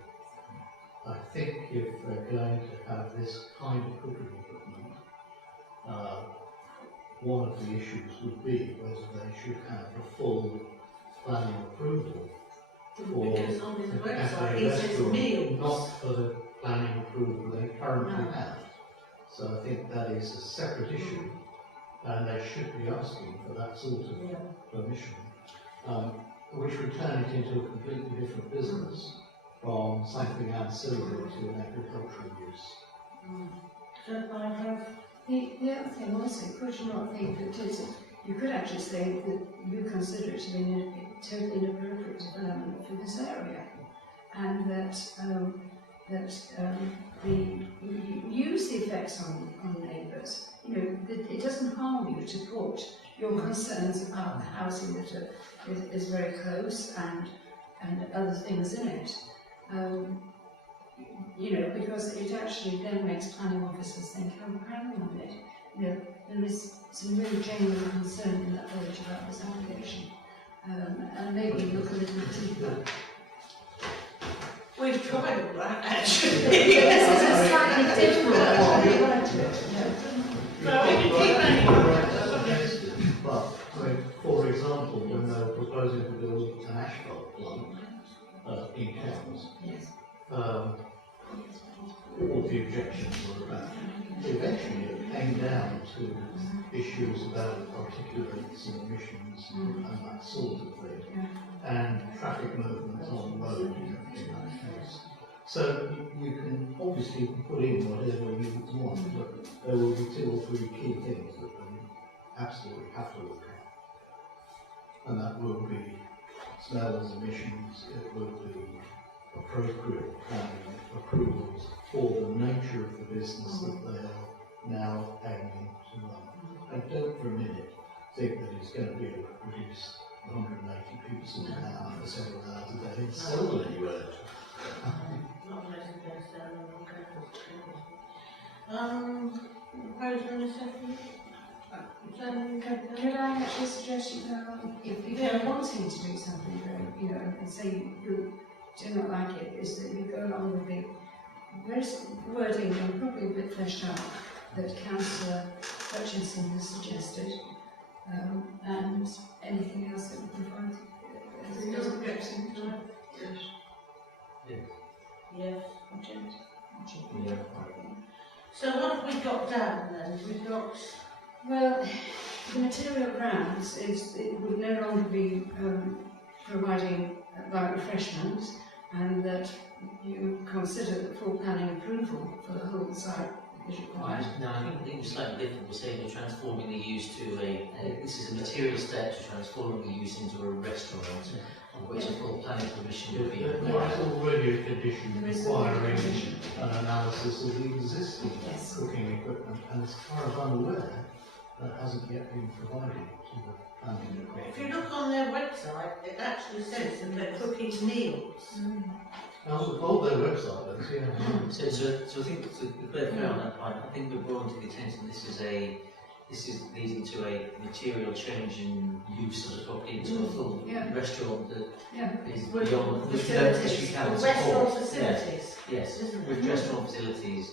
I think if they're going to have this kind of cooking equipment, one of the issues would be whether they should have a full planning approval for Because on his the website cafe it says restaurant, meals. not for the planning approval they currently No. have. So I think that is a separate issue, and they should be asking for that sort of permission, which would turn it into a completely different business from something ancillary to an agricultural use. Don't I have? The other thing also, could you not think that you could actually say that you consider it to be a totally inappropriate development for this area, and that you use the effects on neighbours. You know, it doesn't harm you to put your concerns about the housing that is very close and other things in it. You know, because it actually then makes planning officers think, oh, hang on a minute, you know, there is some really genuine concern in that village about this application, and maybe look a little deeper. We've tried all that actually. This is a slightly different one. But we can keep that. But, I mean, for example, when they were proposing to build an asphalt plant in Kells, all the objections were about. Eventually it came down to issues about particulates and emissions and that sort of thing, and traffic movement on the road in that case. So you can obviously put in whatever you want, but there will be 2 or 3 key things that they absolutely have to look at. And that will be smells, emissions, it will be appropriate planning approvals for the nature of the business that they are now aiming to run. And don't for a minute think that it's going to be able to produce 180 pizzas an hour for several hours a day and sell them anywhere. Not unless it goes down and we'll go. Proposal in a second. Could I actually suggest if you're wanting to do something, you know, and say you do not like it, is that you go along with the wording and probably a bit fleshed out that Councillor Hutchinson has suggested, and anything else that we can find. No objection to it? Yes. Yes. Object? Yeah. So what have we got down then? We've got. Well, the material grounds is it would no longer be providing light refreshment, and that you consider the full planning approval for the whole site is required. No, I think it's slightly different. We're saying you're transforming the use to this is a material step to transforming the use into a restaurant, on which a full planning permission would be There required. is already a condition There is requiring condition. an analysis of the existing Yes. cooking equipment, and as far as I'm aware, that hasn't yet been provided to the planning If department. you look on their website, it actually says that they're cooking meals. Oh, their website does, yeah. So I think to be clear on that point, I think we're brought to the attention this is leading to a material change in use of the property into a full Yeah. restaurant that Yeah. is With beyond which facilities, you can with support. restaurant facilities. Yes, Isn't it? with restaurant facilities.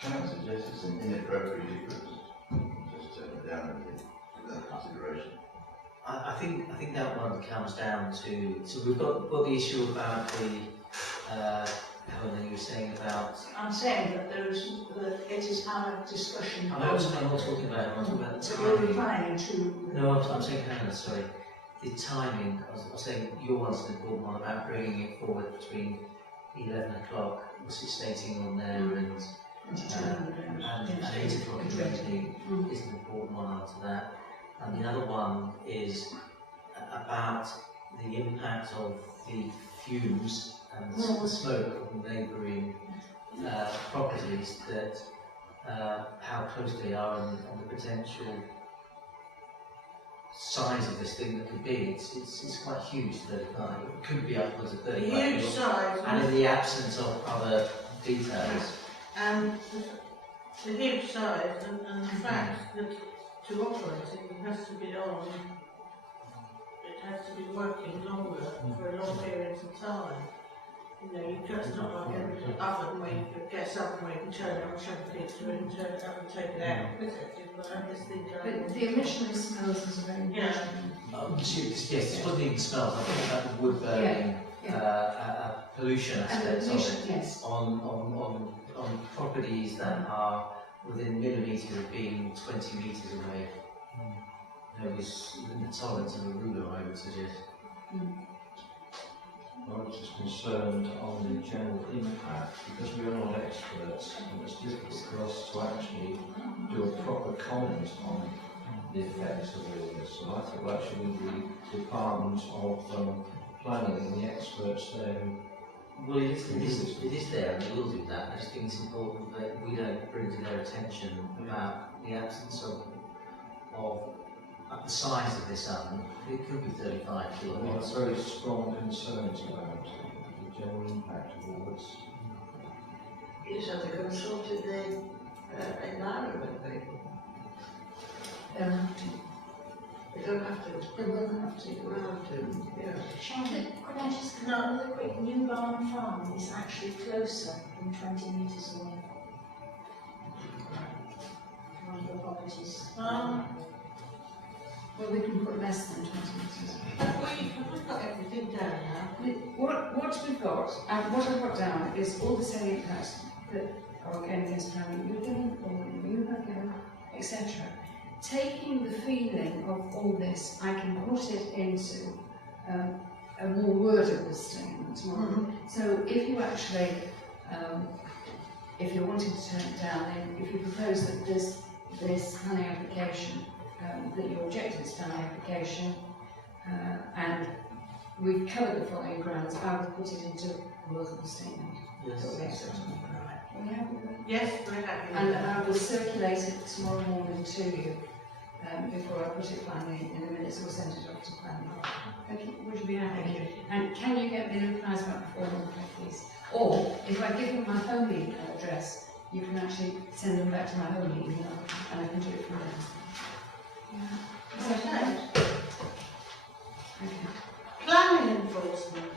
Can I suggest it's an inappropriate equipment? Just turn it down a bit, without consideration. I think that one comes down to, so we've got the issue about Helen, you were saying about. I'm saying that it is our discussion. I'm not talking about the So you're timing. replying to. No, I'm saying, Helen, sorry. The timing, I was saying your one's an important one about bringing it forward between 11 o'clock, what's it stating on there, and 8 o'clock in the evening is an important one after that. And the other one is about the impact of the fumes and the smoke on neighbouring properties, that how close they are and the potential size of this thing that could be. It's quite huge, 35. It could be upwards of 35. Huge size. And in the absence of other details. And the huge size and the fact that to operate it has to be on, it has to be working longer for a long periods of time. You know, it's not like an oven where you can get something where you can turn it on, shove the pizza in, turn it up and take it out. Is it? You've got this thing going. But the emission of smells is a very important one. Yes, this wasn't even smells. I think about the wood burning, pollution And the aspects of pollution, it yes. on properties that are within millimetres of being 20 metres away. There was the tolerance of a ruler, I would suggest. I was just concerned on the general impact, because we are not experts, and it's difficult for us to actually do a proper comment on the effects of all this. So I think we'll actually need the Department of Planning and the experts there. Well, it is there, and we will do that. I just think it's important that we don't bring to their attention about the absence of the size of this oven. It could be 35 We have kilowatts. very strong concerns about the general impact of all this. You just have to consult the environment people. They'll have to. They don't have to. They will have to. They will have to, yeah. Charlotte, could I just come up with a quick? New Barn Farm is actually closer than 20 metres away. One of the properties. Well, we can put less than 20 metres. We've got everything down now. What we've got, and what I've got down is all the salient facts that are going against planning, you're doing, or you have given, etc. Taking the feeling of all this, I can put it into a more wordable statement. So if you actually, if you're wanting to turn it down, then if you propose that this planning application, that you object to this planning application, and we've covered the following grounds, I would put it into a workable statement. Yes. That would be acceptable. Are we happy with that? Yes, we're happy with And that. I will circulate it tomorrow morning to you before I put it finally in the minutes or send it off to planning. Okay, would you be happy? And can you get me the replies back before one, please? Or if I give you my home email address, you can actually send them back to my home email, and I can do it from there. Yeah. Is that okay? Okay. Planning enforcement.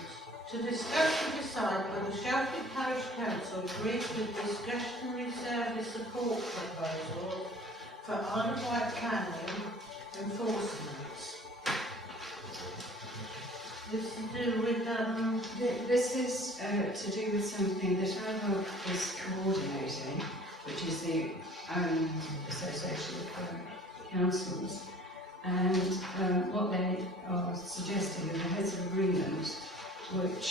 To discuss and decide whether Shalfleet Parish Council agrees with discretionary service support proposal for Isle of Wight planning enforcement. This is to do with This is to do with something that ILOC is coordinating, which is the Association of Councils, and what they are suggesting is a heads of agreement, which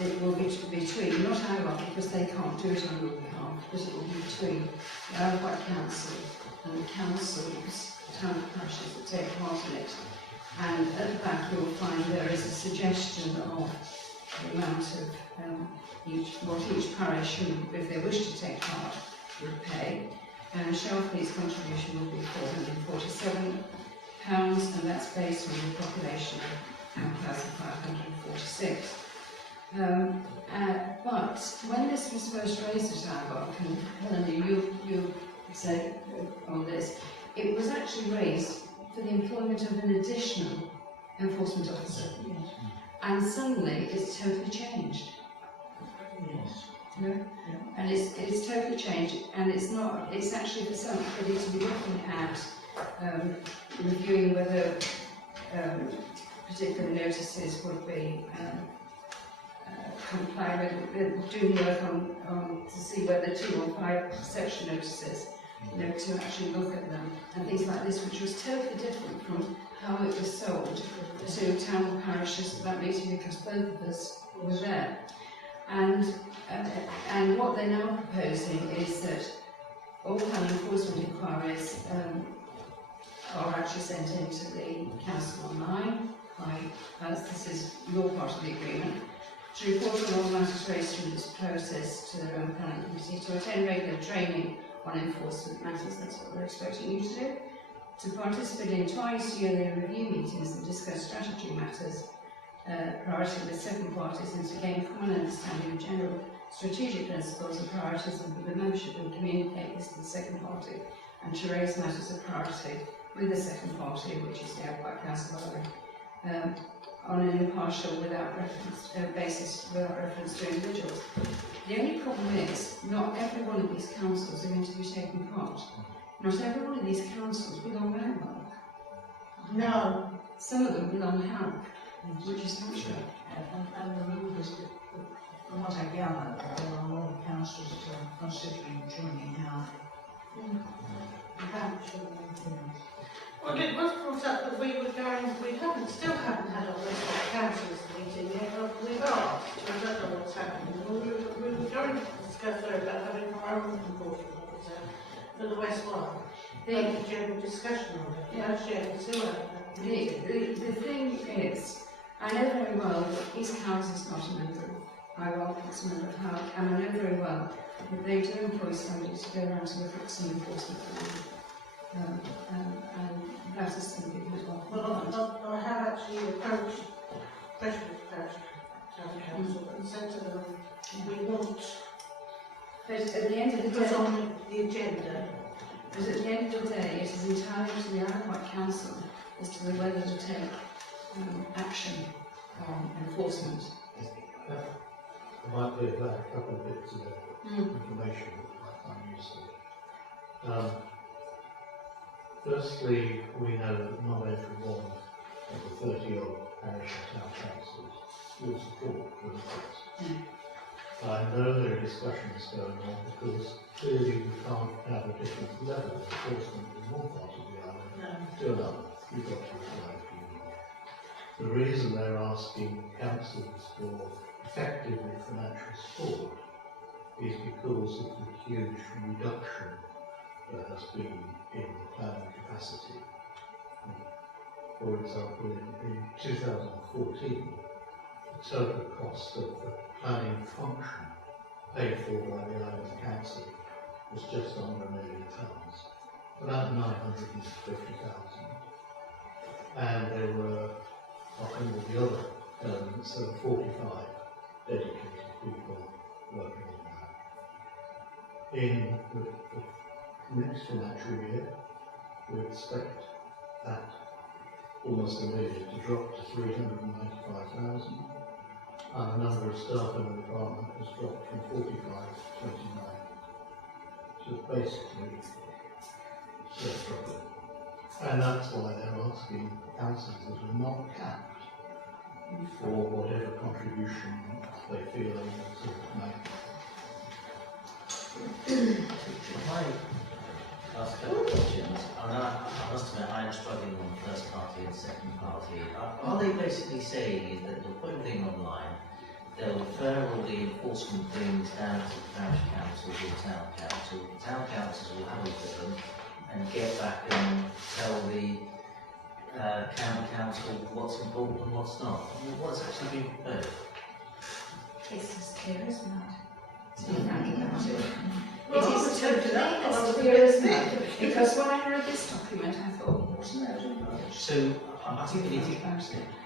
it will be between, not our, because they can't do it on your behalf, but it will be between the Isle of Wight Council and the councils, town parishes that take part in it. And at the back you'll find there is a suggestion of the amount of what each parish, if they wish to take part, would pay. And Shalfleet's contribution will be £447, and that's based on the population of 1,546. But when this was first raised at Airlock, and Helena, you said on this, it was actually raised for the employment of an additional enforcement officer. Yes. And suddenly it's totally changed. Yes. No? Yeah. And it's totally changed, and it's not, it's actually for somebody to be looking at reviewing whether particular notices would be comply with, doing work on to see whether 2 or 5 section notices, to actually look at them and things like this, which was totally different from how it was sold to town parishes at that meeting, because both of us were there. And what they're now proposing is that all planning enforcement inquiries are actually sent into the council online, as this is your part of the agreement, to report on all matters raised through this process to their own planning committee, to attend regular training on enforcement matters, that's what we're expecting you to do, to participate in twice yearly review meetings and discuss strategy matters, priority with second parties, and to gain common understanding of general strategic principles and priorities of the membership, and communicate this to the second party, and to raise matters of priority with the second party, which is the Isle of Wight Council, on an impartial, without reference to individuals. The only problem is, not every one of these councils are going to be taking part. Not every one of these councils belong to Airlock. No. Some of them belong to Howe, which is not true. And the move is that, from what I gather, there are a lot of councils considering joining Howe. Well, it was brought up that we still haven't had our Westwood Councillors meeting yet, but we've asked. I don't know what's happening. We were going to discuss about having our own enforcement officer for the West One. The general discussion on it. Yeah, the thing is, I know very well that East Cowes is not a member of Airlock, it's a member of Howe, and I know very well that they do employ somebody to go around to look at some enforcement for them. And that is something as well. Well, I have actually approached Freshwood Parish Town Council and said to them, we want, but at the end of the put day, on the agenda. But at the end of the day, it is entirely up to the Isle of Wight Council as to whether to take action on enforcement. I might be able to add a couple of bits of information that I find useful. Firstly, we know that not every one of the 30-odd parish and town councils will support the request. I know there are discussions going on because clearly we can't have a different level of enforcement in one part of the island to another. You've got to apply for the reason they're asking councils for effectively financial support is because of the huge reduction there has been in the planning capacity. For example, in 2014, the total cost of the planning function paid for by the island council was just under £1 million, about 950,000. And there were, often with the other elements, there were 45 dedicated people working on that. In the next financial year, we expect that almost £1 million to drop to 395,000, and the number of staff in the department has dropped from 45 to 29. So basically, it's dropping. And that's why they're asking councils that are not capped for whatever contribution they feel they want to make. I ask a couple of questions? I must admit, I'm struggling on the first party and second party. Are they basically saying is that you'll put everything online, they'll refer all the enforcement things down to the parish council or town council. The town councils will have a look at them and get back and tell the county council what's important and what's not, and what's actually been proposed. It's as clear as mud. To be frank about it. Well, It is totally as clear as mud. Because when I read this document, I thought, what a load of rubbish. So I think we need to.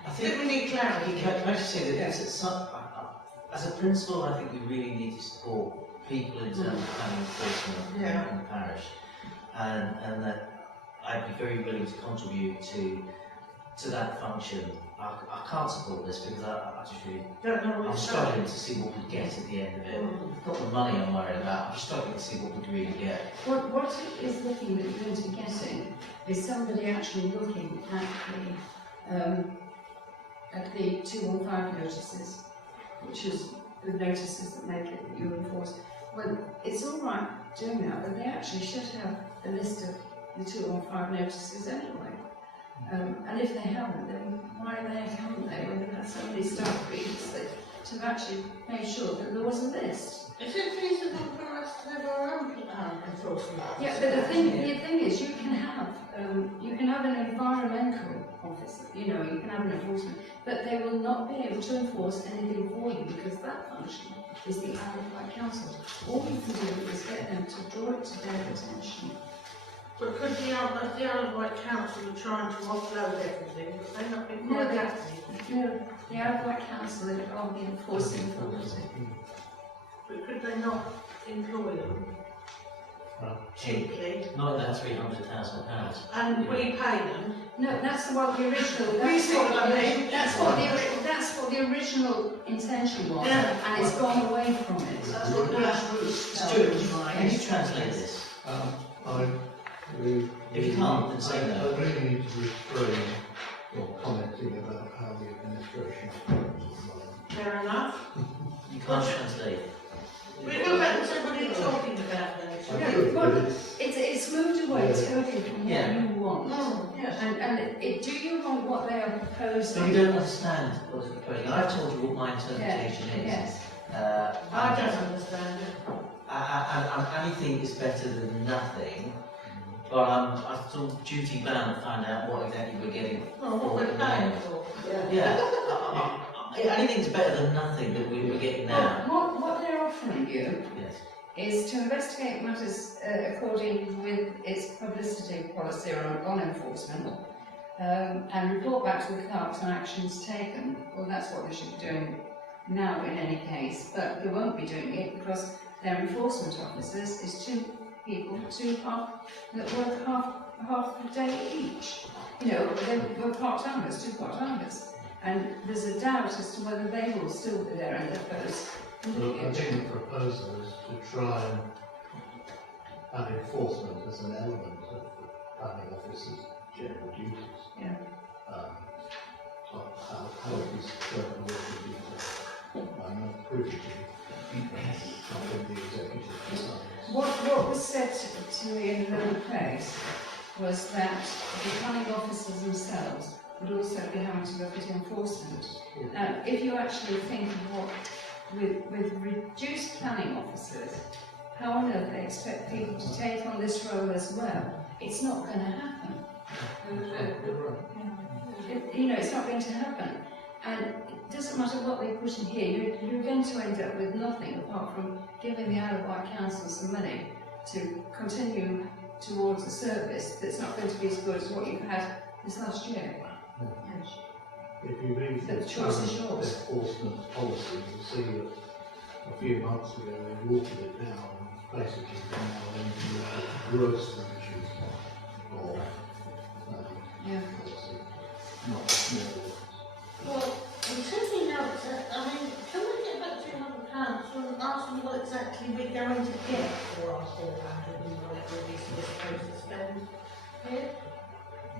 I think we need clarity. Can I just say that as a principle, I think we really need to support people in terms of planning enforcement in the parish, and that I'd be very willing to contribute to that function. I can't support this because I just really Don't know I'm struggling to see what we get at the end of it. Not the money I'm worried about. I'm struggling to see what we'd really get. What it is looking that you're going to be getting is somebody actually looking at the 215 notices, which is the notices that make it that you enforce. Well, it's all right doing that, but they actually should have a list of the 215 notices anyway. And if they haven't, then why the heck haven't they? When they've had so many staff previously to have actually made sure that there was a list. Is it feasible for us to have our own enforcement? Yeah, but the thing is, you can have an environmental officer, you can have an enforcement, but they will not be able to enforce anything for you because that function is the Isle of Wight Council. All you can do is get them to draw it to their attention. But could the Isle of Wight Council are trying to offload everything, but they're not being quite happy? No, the Isle of Wight Council are the enforcing authority. But could they not employ them cheaply? Not at that £300,000. And we pay them? No, that's what the original. We see what I mean. That's what the original intention was, and it's gone away from it. That's what the grassroots. Stuart, can you translate this? If you can't, then say no. I really need to refrain from commenting about how the administration works. Fair enough. You can't translate. We go back and say what are you talking about then? It's moved away totally from what you want. Yes. And do you want what they are proposing? So you don't understand what they're proposing. I've told you what my interpretation is. Yes. I don't understand it. And anything is better than nothing, but I'm still duty bound to find out what exactly we're getting. Well, what we're paying for. Anything's better than nothing that we're getting now. What they're offering you is to investigate matters according with its publicity policy on enforcement, and report back to the clerks on actions taken. Well, that's what they should be doing now in any case, but they won't be doing it because their enforcement officers is two people, that work half a day each. They were part-timers, 2 part-timers. And there's a doubt as to whether they will still be there in their post. Well, I think the proposal is to try and have enforcement as an element of the planning officer's general duties. Yeah. How it is going to work in detail, I'm not privy to something the executive decides. What was said to me in another place was that the planning officers themselves would also be having to look at enforcement. Now, if you actually think of what, with reduced planning officers, how on earth they expect people to take on this role as well, it's not going to happen. It's not going to happen. And it doesn't matter what they put in here, you're going to end up with nothing apart from giving the Isle of Wight Council some money to continue towards a service that's not going to be as good as what you've had this last year. If you read the enforcement policy, you'll see that a few months ago they watered it down and basically now into a gross revision of policy, not more. Well, I'm taking notes. Can we get back to another council and ask them what exactly we're going to get for our 400 and whatever it is we're supposed to spend here?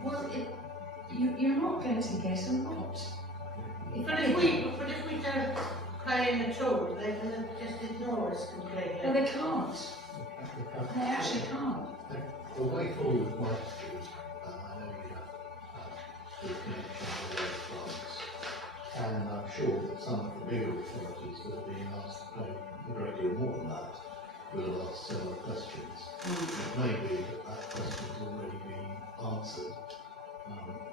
Well, you're not going to get a lot. But if we don't pay in at all, they're going to just ignore us completely. No, they can't. They actually can't. The way forward might be, I know you have good connection with those clients, and I'm sure that some of the bigger authorities that are being asked to pay a great deal more than that will ask similar questions. It may be that that question has already been answered,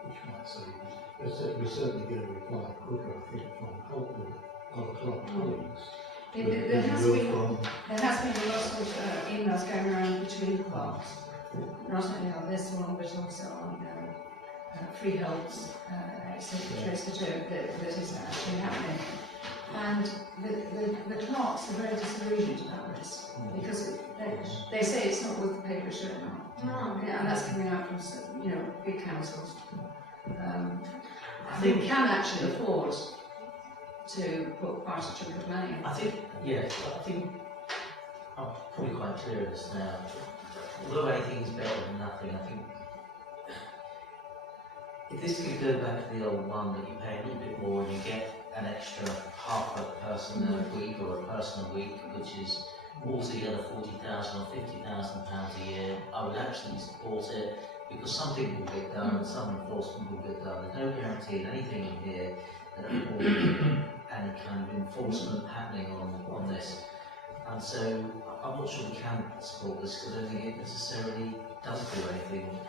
which might say we're certainly going to reply quicker, I think, from our colleagues. There has been a lot of emails going around between the clerks, not only on this one, but also on freeholds, etc., that is actually happening. And the clerks are very disillusioned about this, because they say it's not worth the paper it's written on. And that's coming out from big councils. They can actually afford to put quite a chunk of money in. I think I'm probably quite clear on this now. Although anything's better than nothing, I think if this could go back to the old one that you pay a little bit more and you get an extra half a person a week or a person a week, which is altogether £40,000 or £50,000 a year, I would actually support it, because something will get done and some enforcement will get done. There's no guarantee in anything in here that there will be any kind of enforcement happening on this. And so I'm not sure we can support this, because I don't think it necessarily does do anything.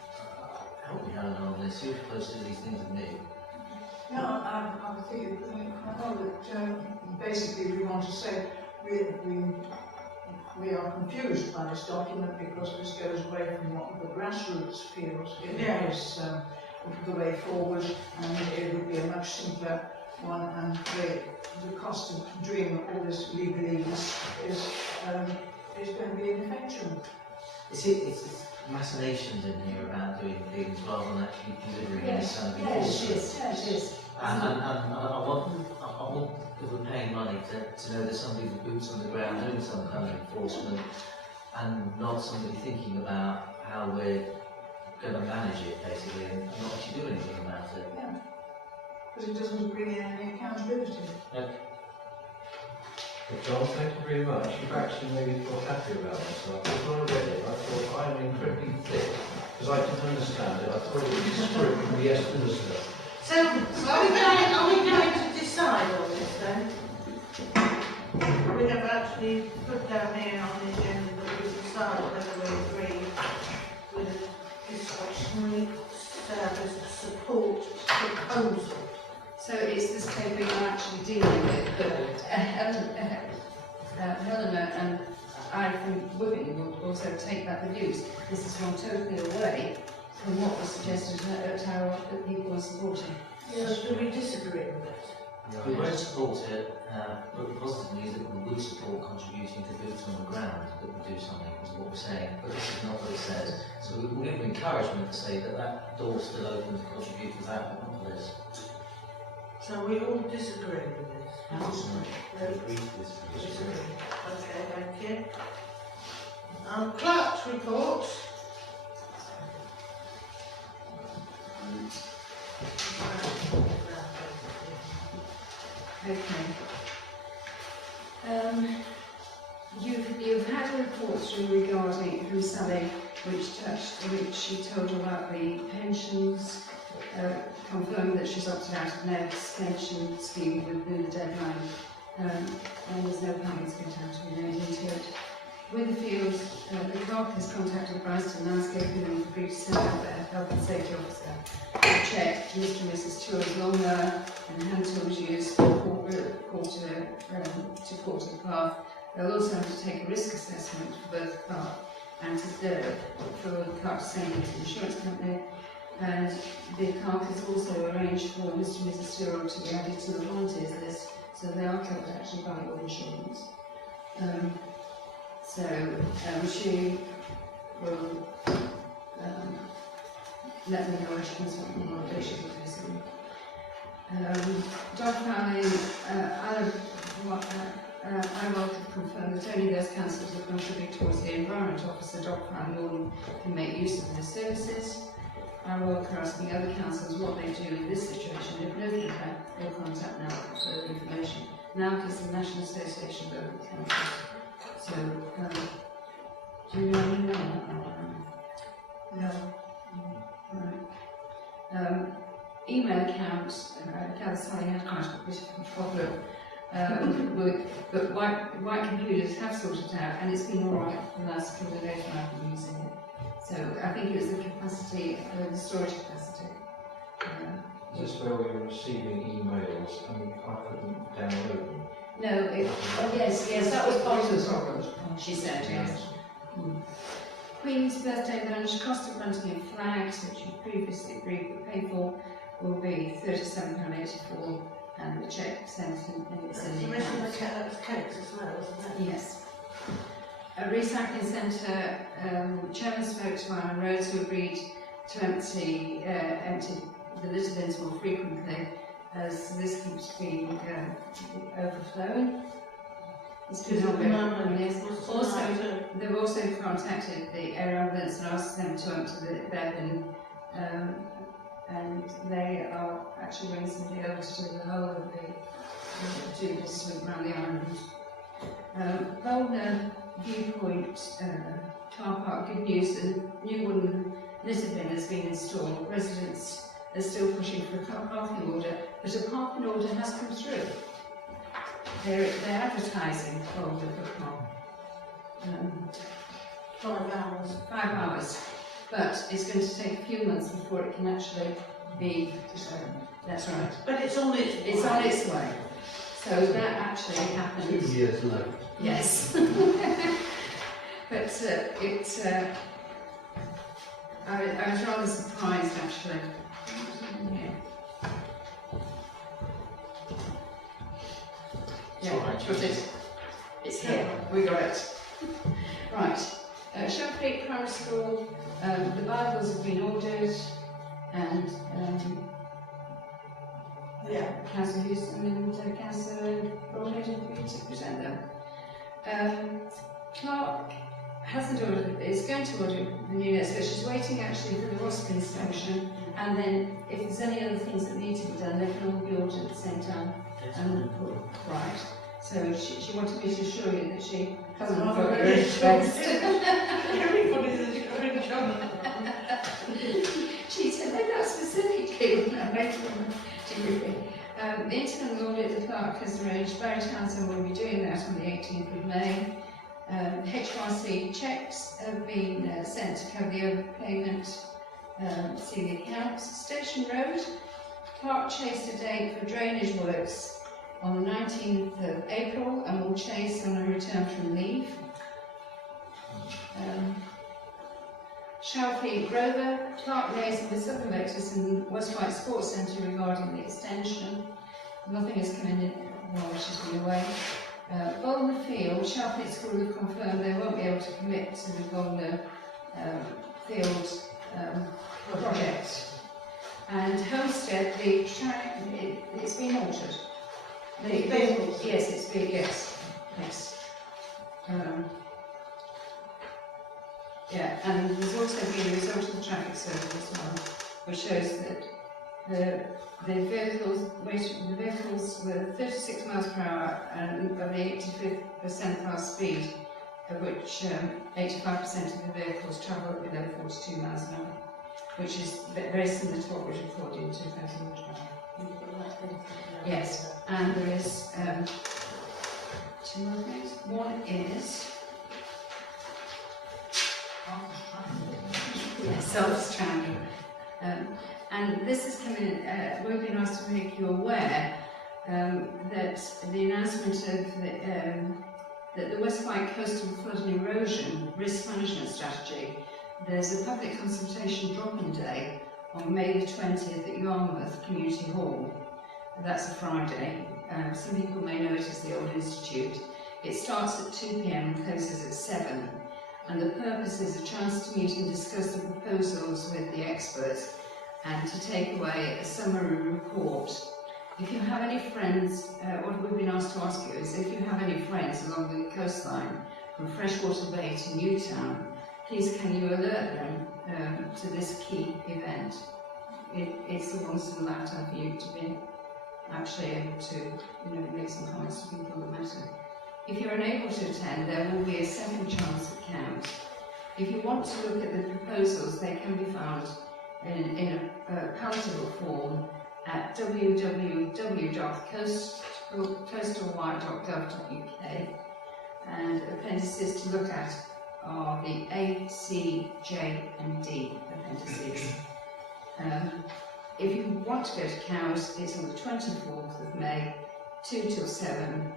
Help me out on this, you're closer to these things than me. No, I think that basically we want to say we are confused by this document, because this goes away from what the grassroots feels is the way forward, and it would be a much simpler one, and the cost of doing all this legalese is going to be ineffectual. It's machinations in here about doing things rather than actually delivering this kind of enforcement. It is. And I want, if we're paying money, to know there's somebody with boots on the ground doing some kind of enforcement, and not somebody thinking about how we're going to manage it, basically, and not actually do anything about it. Yeah, because it doesn't bring in any accountability. But John, thank you very much. You've actually made me feel happy about myself. When I read it, I thought I'm incredibly thick, because I didn't understand it. I thought it was a script from the Westminster. So, are we going to decide on this then? We have actually put down here on the agenda that we decide whether we agree with a discretionary service support proposal. So it's this paper you're actually dealing with, but Helena and I from Women will also take that views. This is one totally away from what was suggested at our that people were supporting. So do we disagree with it? We won't support it, but the positive news that we will support contributing to boots on the ground, that we do something, is what we're saying, but this is not what it says. So we'll give them encouragement to say that that door's still open to contribute to that, but not for this. So we all disagree with this? Agree to this. Disagree. Okay, thank you. Clerk's report. Okay. You've had a report through regarding from Sally, which she told about the pensions, confirmed that she's opted out of Ned's pension scheme within the deadline, and there's no payments going to have to be made into it. With the field, the clerk has contacted Bryanston Landscaping and agreed to send out their health and safety officer to check Mr and Mrs Stewart's lawnmower and hand tools used to quarter the path. They'll also have to take a risk assessment for both the clerk and for the clerk to send it to the insurance company. And the clerk has also arranged for Mr and Mrs Stewart to be added to the volunteers list, so they are covered actually by your insurance. She will let me know if she wants something more updated with this. Dog fouling, I will confirm that only those councils that contribute towards the Environment Officer dog fouling law can make use of their services. I will are asking other councils what they do in this situation. If no feedback, they'll contact NALC for further information. NALC is the National Association of Local Councils. So, do you know anything about that? No. Right. Email account gather Sally had quite a bit of a problem. But white computers have sorted it out, and it's been all right for the last couple of days when I've been using it. So I think it was the capacity, the storage capacity. Is this where we were receiving emails and I couldn't download them? No, yes, that was part of the problem, she said, yes. Queen's birthday lunch, cost of renting of flags, which you previously agreed to pay for, will be £37.84, and the cheque sent in its You mentioned the cakes as well, wasn't it? Yes. A recycling centre, Chairman spoke to Iron Roads, who agreed to empty the litter bins more frequently, as this keeps being overflowing. It's been ongoing. Yes. Also, they've also contacted the area ambulance and asked them to empty their bin, and they are actually bringing somebody over to do the whole of the do this around the island. Boulder Viewpoint car park, good news, a new wooden litter bin has been installed. Residents are still pushing for a parking order, but a parking order has come through. They're advertising Boulder Football. 5 hours. 5 hours. But it's going to take a few months before it can actually be that's right. But it's on its way. It's on its way. So that actually happened. 2 years late. Yes. But I was rather surprised actually. Yeah, it's here. We got it. Right. Shalfleet Parish School. The Bibles have been ordered, and Councillor Houston and Councillor Broadhead have agreed to present them. Clark hasn't ordered, is going to order the new nets, but she's waiting actually for the ROSC inspection, and then if there's any other things that need to be done, they can all be ordered at the same time. Right. So she wanted me to assure you that she hasn't got her interest. Everybody's a different job. She said, no, that's specifically when I went to review. The internal audit the clerk has arranged. Barry Townsend will be doing that on the 18th of May. HMRC checks have been sent to cover the overpayment, see the accounts. Station Road, Clark chased a date for drainage works on the 19th of April and will chase on a return from leave. Shalfleet Grover, Clark liaised with Southern Vectors in West White Sports Centre regarding the extension. Nothing has come in while she's been away. Boulder Field, Shalfleet School have confirmed they won't be able to commit to the Boulder Field project. And Homestead, the track, it's been altered. Yes, it's been, yes. Yeah, and there's also been a result of the traffic survey as well, which shows that the vehicles were 36 miles per hour and of the 85th percentile speed, of which 85% of the vehicles travel at below 42 miles an hour, which is very similar to what was recorded in 2012. Yes, and there is 2 more things. One is self-stranding. And this is coming, we've been asked to make you aware that the announcement of that the West White Coastal Flood and Erosion Risk Management Strategy, there's a public consultation drop-in day on May the 20th at Yarmouth Community Hall. That's a Friday. Some people may know it as the Old Institute. It starts at 2 p.m. and closes at 7. And the purpose is a chance to meet and discuss the proposals with the experts and to take away a summary report. If you have any friends, what we've been asked to ask you is if you have any friends along the coastline from Freshwater Bay to Newtown, please can you alert them to this key event. It's the ones that allow time for you to be actually able to make some comments to people that matter. If you're unable to attend, there will be a second chance at count. If you want to look at the proposals, they can be found in a palatable form at www.coastalwide.gov.uk, and appendices to look at are the A, C, J and D appendices. If you want to go to Cowes, it's on the 24th of May, 2 till 7,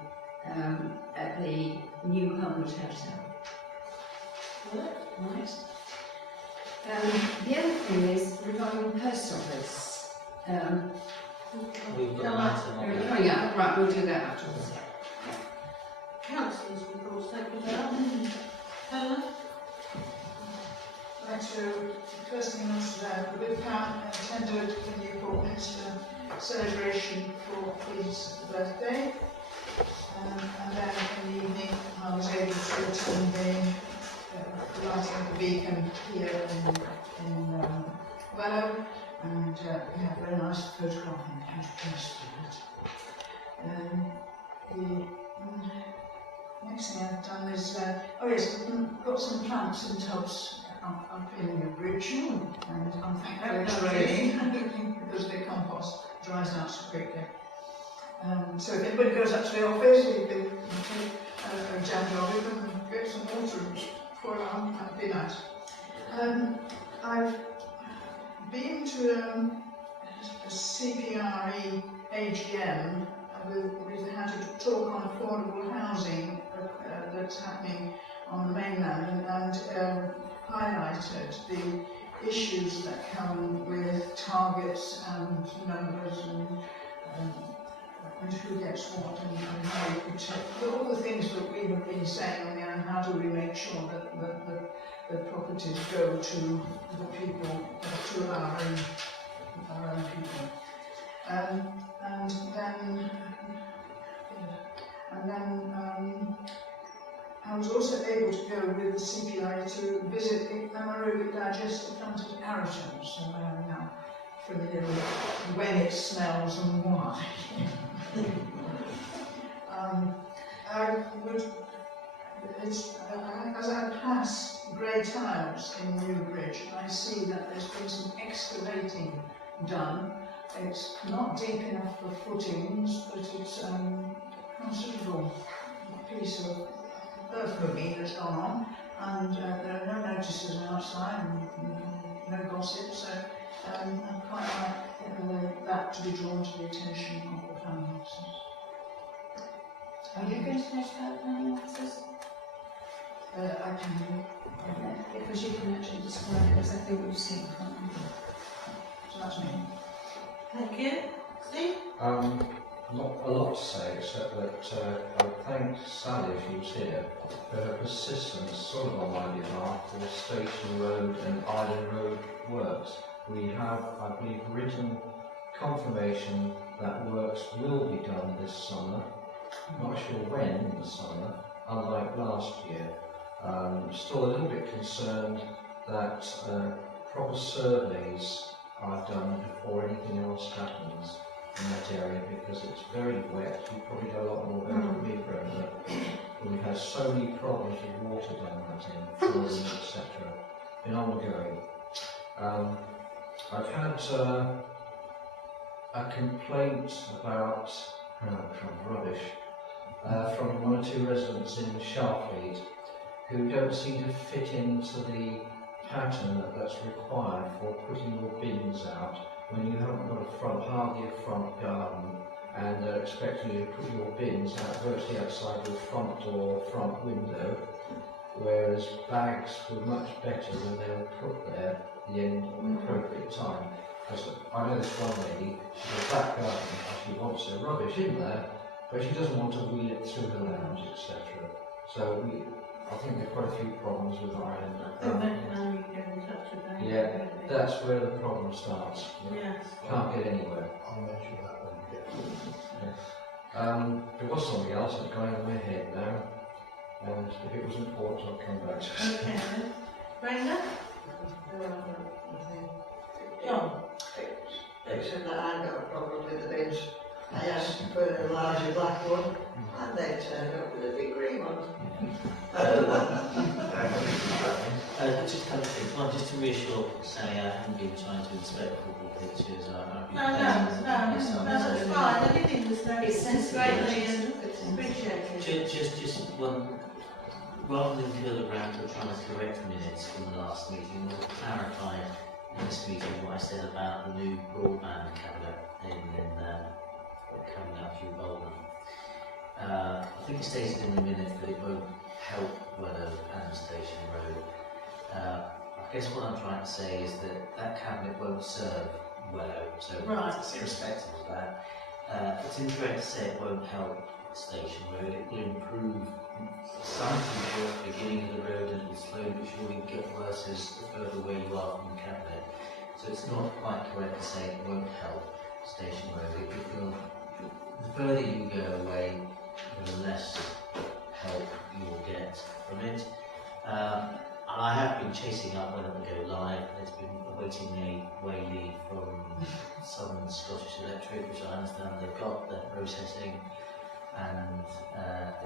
at the New Homewood Hotel. Right. The other thing is regarding the post office. We've got that on Oh yeah, right, we'll do that afterwards. Councillors' reports, thank you, Val. Helen? I'd like to, first thing I want to know, we've attended the Newport Minster celebration for his birthday. And then in the evening I was able to attend the lighting of the beacon here in Wellow, and we had a very nice photograph in the country press for that. The next thing I've done is, oh yes, we've got some plants in tubs up in the bridge, and I'm thankful it's raining because the compost dries out so quickly. So if anybody goes up to the office, you can take a jam job and get some water and pour it on, that'd be nice. I've been to a CPRE AGM with how to talk on affordable housing that's happening on the mainland, and highlighted the issues that come with targets and numbers and who gets what and how you protect all the things that we have been saying, and how do we make sure that the properties go to the people, to our own people. And then I was also able to go with the CPI to visit the anaerobic digestive plant at Arroton, so I am now familiar with when it smells and why. As I pass grey tiles in Newbridge, I see that there's been some excavating done. It's not deep enough for footings, but it's a considerable piece of earth moving that's gone on, and there are no notices outside and no gossip, so I'd quite like that to be drawn to the attention of the planning officers. Are you going to notify the planning officers? I can do. Because you can actually describe it exactly what you've seen, can't you? So that's me. Thank you. Steve? Not a lot to say, except that I would thank Sally if she was here for her persistence, sort of on my behalf, for Station Road and Island Road works. We have, I believe, written confirmation that works will be done this summer. Not sure when in the summer, unlike last year. Still a little bit concerned that proper surveys are done before anything else happens in that area, because it's very wet. You probably know a lot more about than me, Brenda. We've had so many problems with water down that end, flooding, etc. Been ongoing. I've had a complaint about rubbish from one or two residents in Shalfleet who don't seem to fit into the pattern that's required for putting your bins out when you haven't got hardly a front garden, and they're expecting you to put your bins out virtually outside your front door, front window, whereas bags were much better when they were put there at the end of the appropriate time. I know this one lady, she's got a back garden, and she wants her rubbish in there, but she doesn't want to wheel it through the lounge, etc. So I think there are quite a few problems with Ireland. Yeah, that's where the problem starts. Yes. Can't get anywhere. I'll mention that when we get to it. There was something else that's going on in my head now, and if it was important, I'll come back to it. Okay then. Brenda? John, except that I've got a problem with the bins. I asked for a larger black one, and they turned up with a big green one. Just a couple of things. One, just to reassure Sally, I haven't been trying to inspect football pictures. I've been That's fine. Anything that's no, It's sensible. greatly appreciated. Just one, rather than go around to trying to correct minutes from the last meeting, we'll clarify in this meeting what I said about the new broadband cabinet coming up through Bolton. I think it stated in the minute that it won't help Wellow and Station Road. I guess what I'm trying to say is that that cabinet won't serve Wellow, so irrespective of that. It's incorrect to say it won't help Station Road. It will improve some people at the beginning of the road, and it will slowly but surely get worse as the further away you are from the cabinet. So it's not quite correct to say it won't help Station Road. It will, the further you go away, the less help you will get from it. And I have been chasing up when it will go live, and it's been awaiting a way lead from Southern Scottish Electric, which I understand they've got, they're processing, and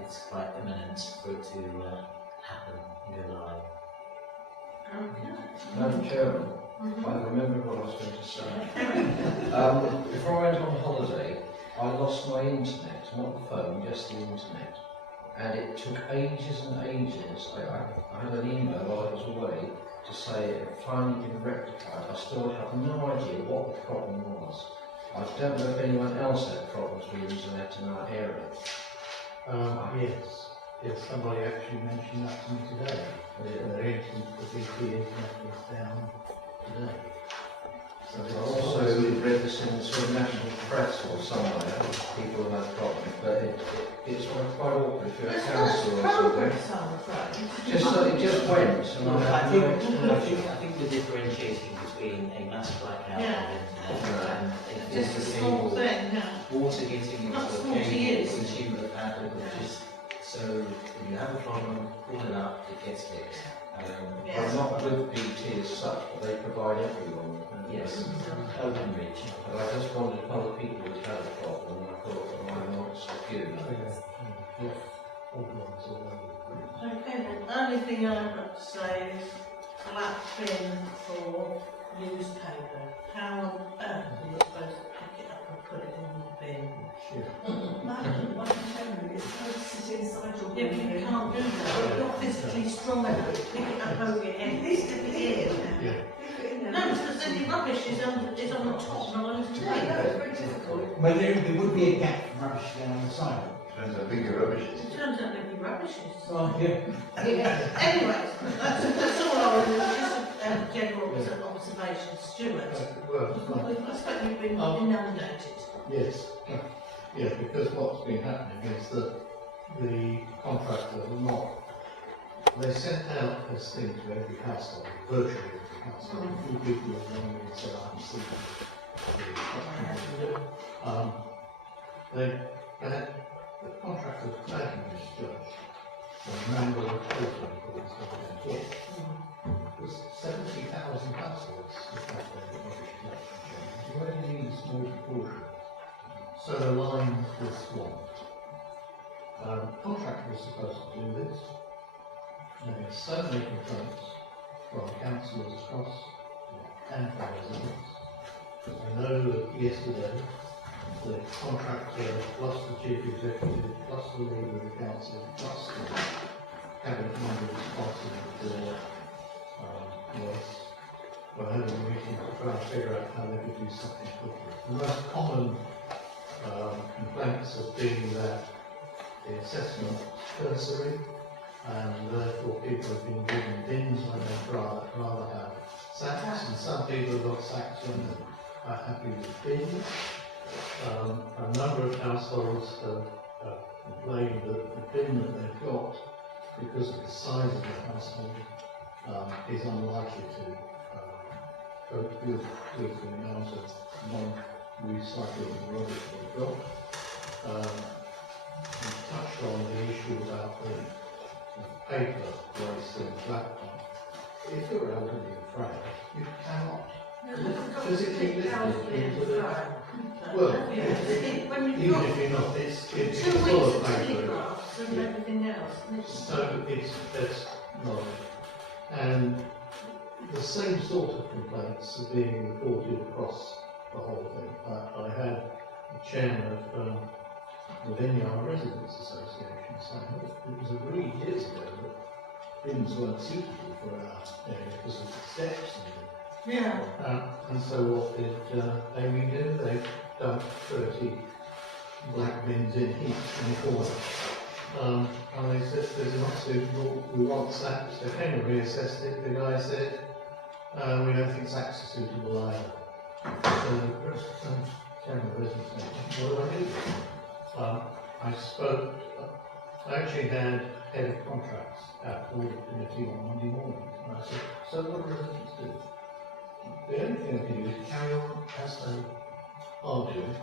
it's quite imminent for it to happen and go live. Madam Chairman, I remembered what I was going to say. Before I went on holiday, I lost my internet, not the phone, just the internet. And it took ages and ages. I had an email while I was away to say it had finally been rectified. I still have no idea what the problem was. I don't know if anyone else had problems with internet in our area. Yes, somebody actually mentioned that to me today. The BT internet was down today. So I also read this in the sort of national press or somewhere, people have had problems, but it's quite awkward if you're a council or something. It just went, and I think we're differentiating between a mass blackout of internet and just a small thing, water getting into not a small to cable use. consumer of that, just so if you have a problem, call it up, it gets fixed. I'm not with BT as such, but they provide everyone. Yes, open reach. But I just wondered if other people had had a problem, and I thought, well, I'm not so good. Okay, the only thing I've got to say is flat bin for newspaper. How on earth are you supposed to pick it up and put it in the bin? It's supposed to sit inside your Yeah, but you can't do that. You're not physically strong enough to pick it up over your head. This is it. No, because then the rubbish is on the top, not on the It's tape. very difficult. But there would be a gap from rubbish down the side. Depends how big your rubbish is. It turns out they'd be rubbish. Oh, yeah. Anyways, that's all I was, just a general observation, Stuart. I expect you've been inundated. Yes, yeah, because what's been happening is that the contractor will not, they sent out this thing to every household, virtually every household. A few people have rung me and said, I'm seeing the contractor taking this judge, the number of children for this government was 70,000 households that have their rubbish collection change. You only need a small proportion. So the line was swamped. The contractor was supposed to do this. And there are so many complaints from councillors across and from residents. I know that yesterday the contractor plus the chief executive plus the leader of the council plus the cabinet member responsible for were having a meeting to try and figure out how they could do something quickly. The most common complaints have been that the assessment is cursory, and therefore people have been given bins when they'd rather have sacks, and some people have got sacks when they're happy with bins. A number of households have complained that the bin that they've got, because of the size of the household, is unlikely to cope with the amount of non-recyclable rubbish they've got. We touched on the issue about the paper waste and laptop. If you're elderly and frail, you cannot physically lift it into the... Well, even if you're not, it's full of paper. And everything else. So it's not... And the same sort of complaints are being reported across the whole thing. I had the chairman of the Vineyard Residents Association saying that it was agreed years ago that bins weren't suitable for our area because of the steps and Yeah. and so what did Amy do? They dumped 30 black bins in heaps in the corner. And they said, "This is not suitable, we want sacks." They came and reassessed it. The guy said, "We don't think sacks are suitable either." So the chairman of the residents said, "What do I do?" I actually had head of contracts at the audit committee on Monday morning, and I said, "So what do residents do?" The only thing I can do is carry on as they are doing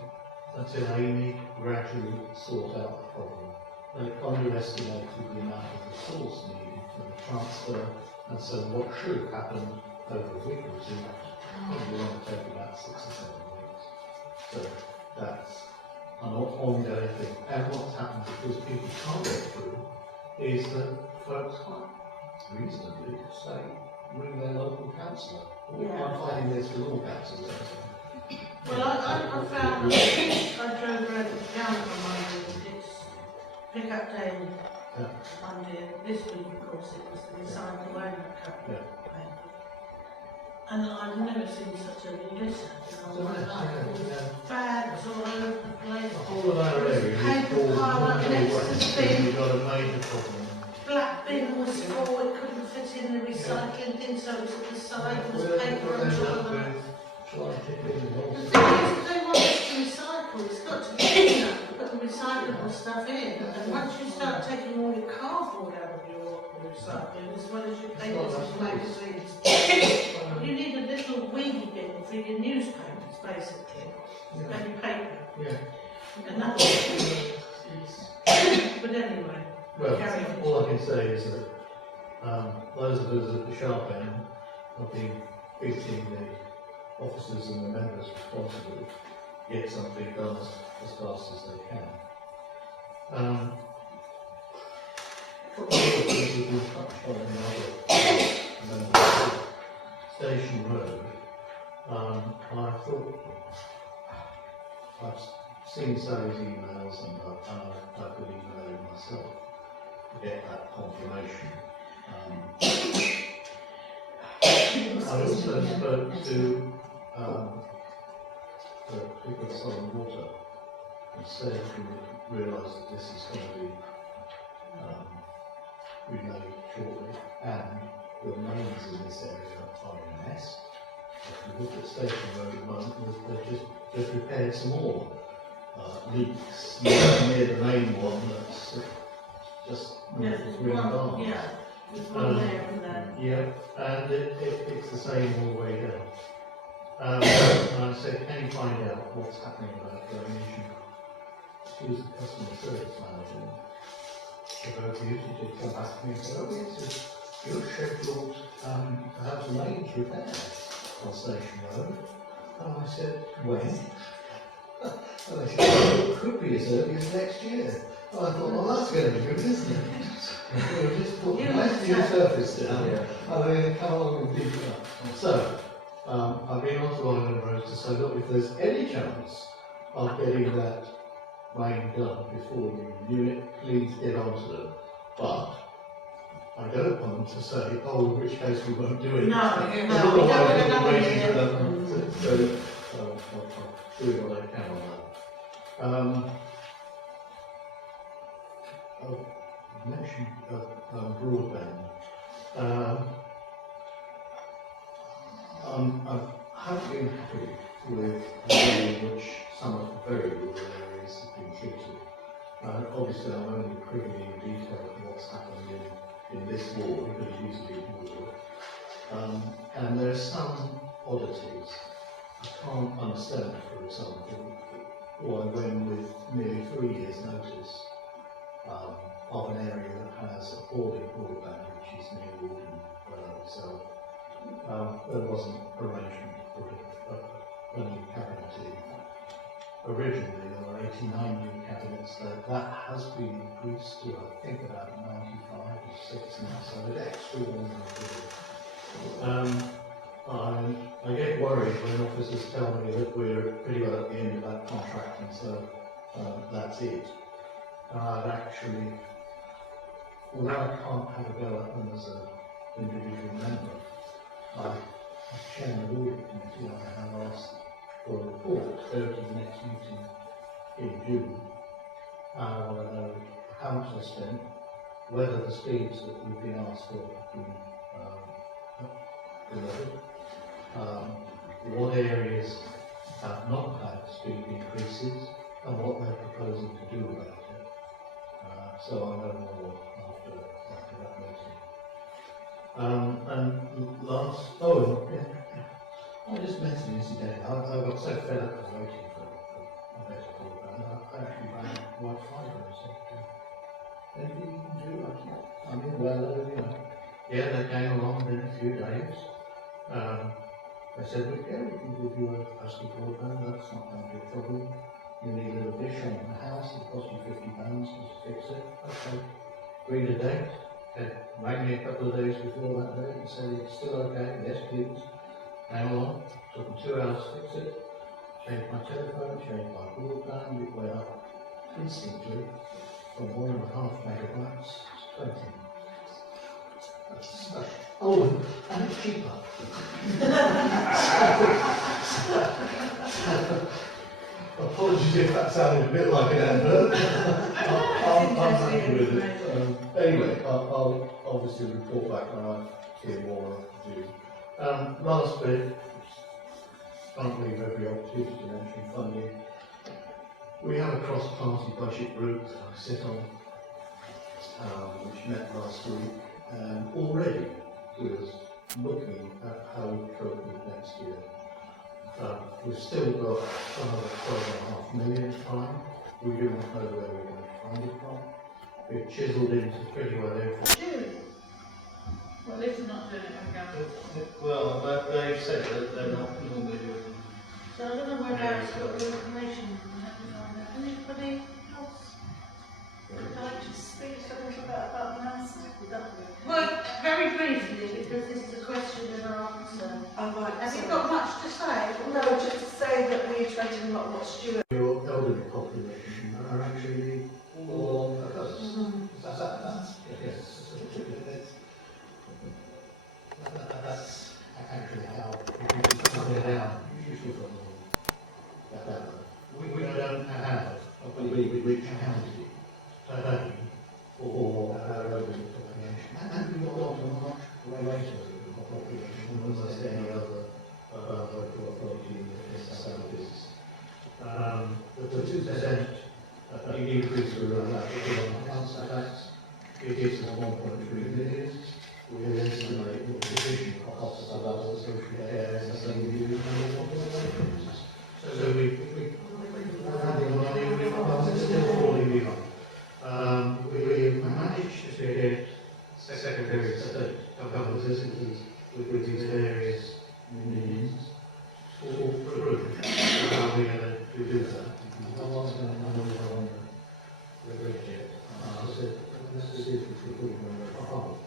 until Amy gradually sorts out the problem. They underestimated the amount of resource needed for the transfer, and so what should have happened over a week or two probably going to take about 6 or 7 weeks. So that's an ongoing thing. And what's happened because people can't get through is that folks quite reasonably say, ring their local councillor. I'm finding this with all councillors. Well, I found that I drove around the town on Monday and it's pick up day on Monday. This week, of course, it was the recycle owner cup. And I've never seen such a litter in all my life. Bags all over the place. The whole of our area is Paper pile up next to the bin. We've got a major problem. Black bin was full, it couldn't fit in the recycling thing, so it was at the side, there was paper on top of them. Shall I tip in the The thing is, if they want us to recycle, it's got to be enough to put the recyclable stuff in. And once you start taking all your cardboard out of your recycling, as well as your papers and magazines, you need a little weedy bin for your newspapers, basically, and your paper. Yeah. And that's but anyway, Well, carry on. all I can say is that those of us at the sharp end have been beating the officers and the members responsible to get something done as fast as they can. One of the things that we've touched on in other Station Road, I thought I've seen Sally's emails and I've been emailing myself to get that confirmation. I also spoke to the people at Southern Water and said we realise that this is going to be relayed shortly, and the mains in this area are a mess. If you look at Station Road at the moment, they've just repaired some more leaks near the main one that's just Yeah, really bad. there's one there and there. Yeah, and it's the same all the way down. And I said, can you find out what's happening about drainage? She was the customer service manager. About the usage, she'd come back to me and said, "Oh yes, you're scheduled to have the mains repaired on Station Road." And I said, "When?" And they said, "Well, it could be as early as next year." And I thought, well, that's going to be good, isn't it? We'll just put the new surface down, and then come along and dig it up. So, I've been on to Island Road to say, look, if there's any chance of getting that main done before you renew it, please get onto them. But I don't want them to say, oh, in which case we won't do it. No, we don't want another year. So I'll do what I can on that. I mentioned broadband. I haven't been happy with the way in which some of the very rural areas have been treated. Obviously, I'm only privy in detail to what's happened in this ward, because it used to be ward. And there are some oddities. I can't understand, for example, why when with nearly 3 years' notice of an area that has appalling broadband, which is near Warden, so there wasn't arrangement for a new cabinet team. Originally there were 18 89 new cabinets, that has been increased to, I think, about 95 or 6 now, so an extra one. I get worried when officers tell me that we're pretty well at the end of that contract, and so that's it. I've actually, although I can't have a go at them as an individual member, as chairman of the audit committee, I have asked for a report to go to the next meeting in June. I want to know how much I spent, whether the speeds that we've been asked for have been delivered, what areas have not had speed increases, and what they're proposing to do about it. So I know more after that meeting. And last, I just mentioned incidentally, I got so fed up with waiting for a better broadband, I actually ran white fibre and said, anything you can do? I mean, well, you know. Yeah, they came along in a few days. They said, we can give you a high-speed broadband, that's not going to be a problem. You need a little dish on the house, it cost you £50 to fix it. Okay, agreed a date. They rang me a couple of days before that date and said, it's still okay, yes please. Came along, took them 2 hours to fix it. Changed my telephone, changed my broadband, it went up instantly from 1.5 megabytes to 20. That's oh, and it's cheaper. Apologies if that sounded a bit like an advert. I'm happy with it. Anyway, I'll obviously report back when I hear more to do. Last bit, can't leave every opportunity to mention funding. We have a cross-party budget group that I sit on, which met last week, and already was looking at how we cope with next year. We've still got another 12.5 million to find. We do not know where we're going to find it from. We've chiselled into pretty well everything. Well, at least we're not doing it again. Well, they've said that they're not normally doing. So I don't know where else got the information. Anybody else? Would I just speak a little bit about the announcement? Would that be? Well, very briefly, because this is a question and an answer. Oh, right. Have you got much to say? No, just to say that reiterating what Stuart. Your elderly population are actually all on the coast. That's actually how we come down. We don't have a rich county today for our elderly population. And we've got a much greater population than almost any other local authority in the southeast. The 2% increase we run out on council tax, it gives us 1.3 million. We estimate the provision costs of our social care and so we do so we having money, we're still falling behind. We managed to get Secretary of State to cover visitors with these various needs all through. How we're going to do that. I was going to know on the budget. I said, this is the good one.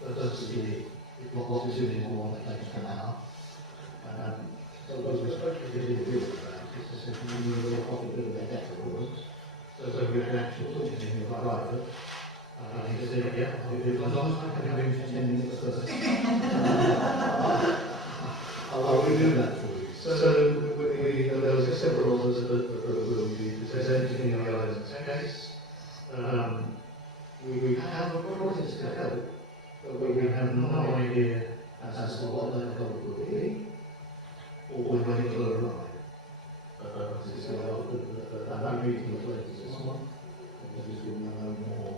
That's the what is in it more than for now. So we're supposed to do with that. It's a we need a possibility of debt awards. So we can actually talk to him private. He said, yeah, as long as I can have him for 10 minutes first. I will do that for you. So there was several others that will be presented in the island's case. We have a process to help. But we have no idea as to what that help will be, or when it will arrive. That meeting was later this month, because we will know more.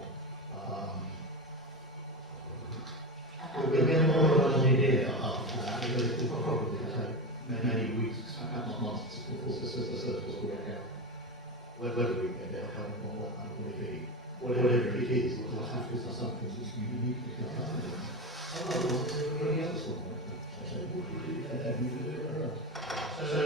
We'll get more of an idea after that, because it will probably take many weeks, perhaps months, before the service will work out whether we can get help or what that will be. Whatever it is, it will have to be something that's unique to the island. Otherwise, everybody else will work. So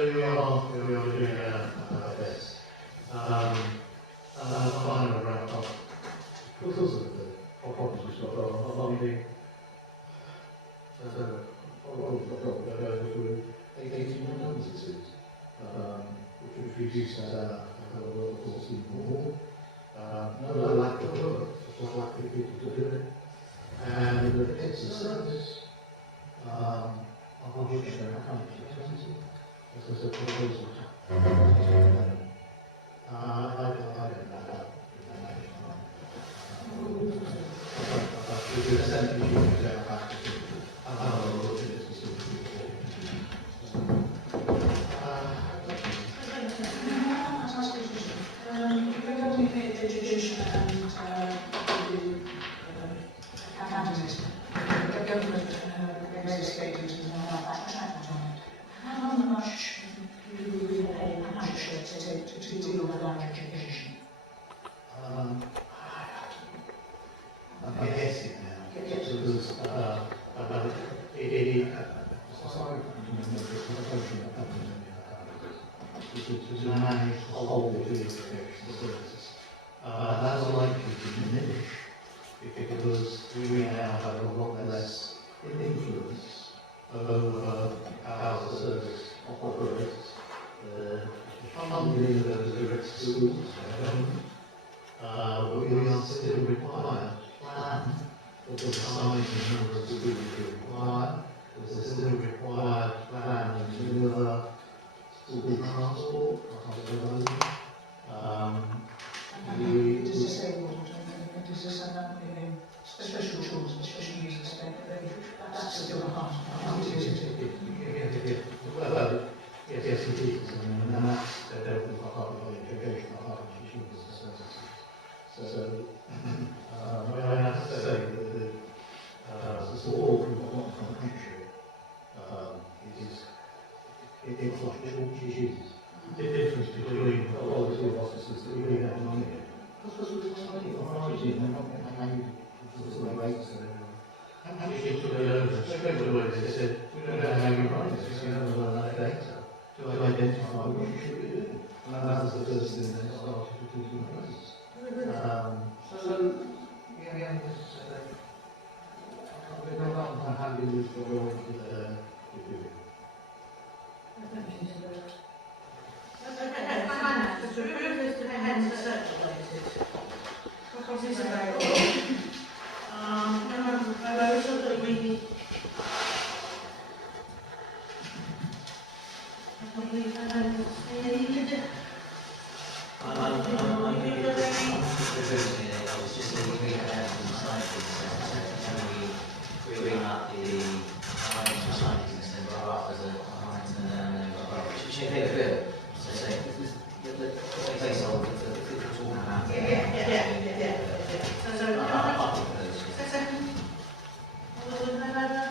reduce our workforce even more. No lack of work, just lack of people to do it. And it's a service of which there are expensive. As a proposal. I don't know how. The percentage you can get back to regarding the education and the government legislated and backtracked on it. How much do we pay to deal with our education? I'm guessing now. Yes. Because to manage the whole of the education services. That's likely to diminish because we now have a lot less influence over how the service operates. The funding of those direct schools, but we are still required to plan for the size and number of schools we require. There's still required to plan and deliver school transport, Disabled, special tools, special needs, that's still a part of it. Well, yes, it is, and that's definitely part of the education, part of the students and services. So, I have to say that the support we've got from the country it's like chalk cheese. The difference between the quality of officers that we have money in. Because we're tiny authority and they're not paid for the rates and everything. Actually took it over, straight away they said, we don't know how you run this, we haven't got enough data to identify what you should be doing. And that was the first thing they started to put in place. I'm happy with the role that you're doing. Okay, finance, to approve this to hence circulated. Copies available. Proposal that we need. I was just thinking we had some recycling centre, can we bring up the recycling centre up as a item and then which you pay a bill, so say, the placeholder for the talking about. Yeah. So, I propose. second. All those in favour?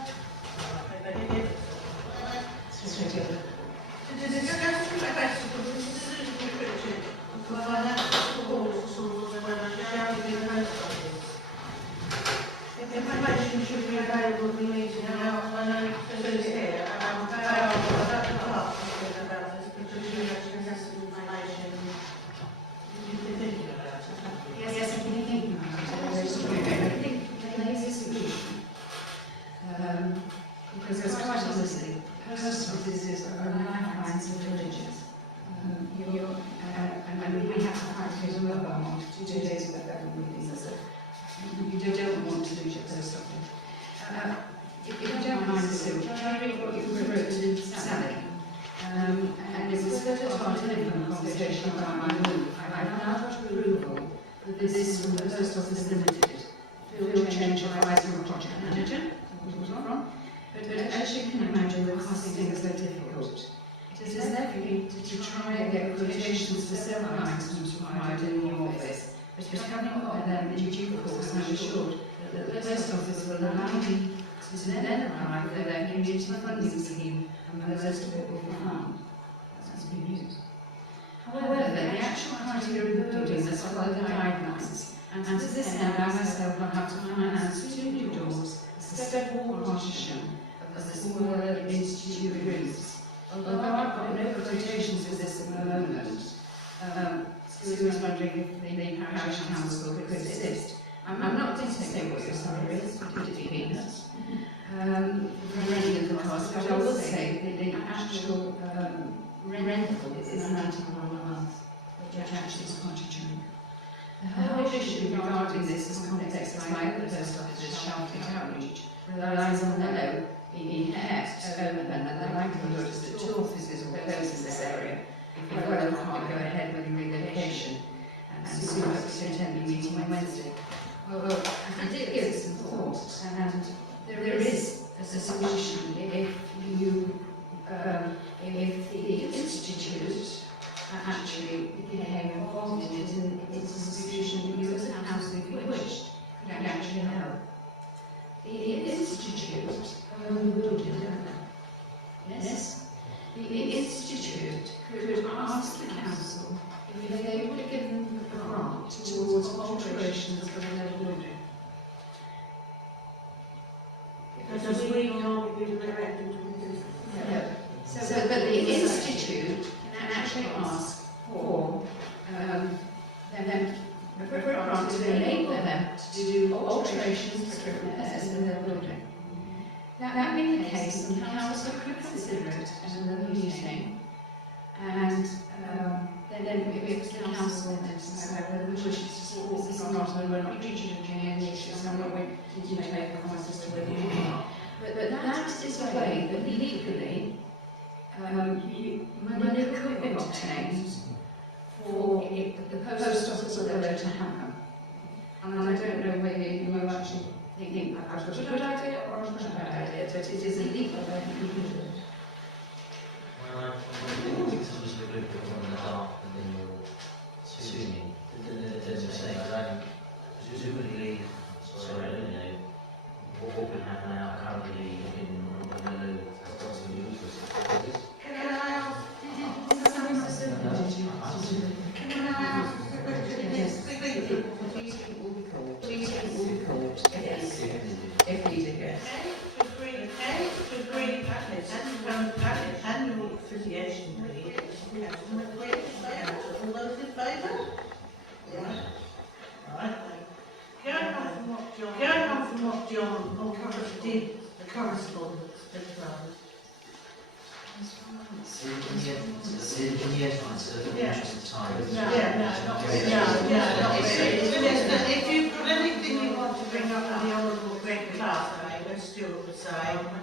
To discuss the request for the Susan Richard for financial support for schools and whether shall be the post office. Information should be available in the meeting now. I know Susan's here. About the clerk about this because you actually has some information you've been thinking about. Yes, I've been thinking about it. I think there is a solution. Because quite honestly, post offices are lifelines of villages. And we have to practically work on 2 days with government meetings. You don't want to lose your post office. If you don't mind, Sue, can I read what you wrote to Sally? And it was first part of a conversation about my move. I've now got approval for this from the Post Office Limited. Field change advisor and project manager. But as you can imagine, the costings are difficult. It is therefore to try and get quotations for several items required in the new office. But having got them in due course, I'm assured that the Post Office will allow me to then apply for their community funding scheme and most of it will be found. That's good news. However, the actual criteria of building must follow the guidelines, and to this end I myself will have to finance 2 new doors, a step wall partition of the smaller institute rooms. Although I've got no quotations for this at the moment, Sue was wondering if the parish council could assist. I'm not going to say what your salary is, but it is peanuts. For any of the costs, but I will say that the actual rental is £90 a month, which actually is quite a chunk. The whole issue regarding this is complex as my other post office's Shalfleet Parish relies on Nello being kept open, and the likelihood is that 2 offices will close in this area if Wellow can't go ahead with the relocation, and Sue hopes to attend the meeting on Wednesday. Well, I did give it some thought, and there is a solution if the Institute actually became involved in it, and it's a solution that you as a council, if you wished, could actually help. The Institute own the building, don't they? Yes? The Institute could ask the council if they would give them a grant towards alterations of their building. Because we can't be directed to do No. So, but the Institute can actually ask for them for a grant to enable them to do alterations to repairs in their building. That being the case, the council could consider it at another meeting, and then if the council then decide whether we wish to support this or not, and we're not reaching any issues, I'm not going to make a comment as to whether we are. But that is a way that legally money could be obtained for the post office of Wellow to happen. And I don't know whether you actually think I've got a good idea or a bad idea, but it is a legal way that you can do it. Well, I think someone's a little bit more in the dark than you're assuming. As you say, presumably, sorry, I don't know, what we have now currently in Wellow, what's the news? Can I ask? Can I ask? Yes, quickly. If needed, yes. To agree, annual affiliation meeting. All those in favour? Right. Going on from what John did, the correspondence with In the answer, in the interest of time. No, not really. It's just that if you've got anything you want to bring up with the Honourable Greg Clark, as Stuart would say, when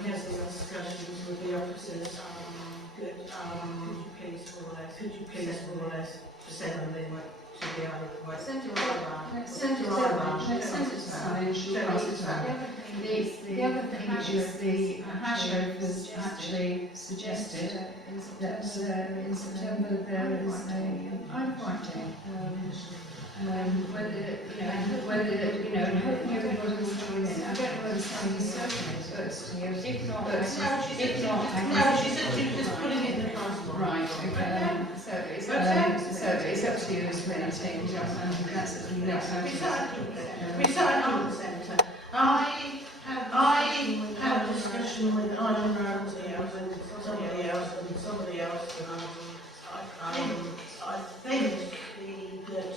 he has his discussions with the officers, could you please forward us send them to the other? Send it The other thing is the hashovers actually suggested that in September there is a firefighting. Whether and hoping everybody will join in. I don't know whether somebody's certain it, but if not, she said she was just putting it in the passport. right. Okay. So it's up to you as to anything. That's the next time. Recycling centre. I had a discussion with Ivan Ramsey and somebody else, and I think that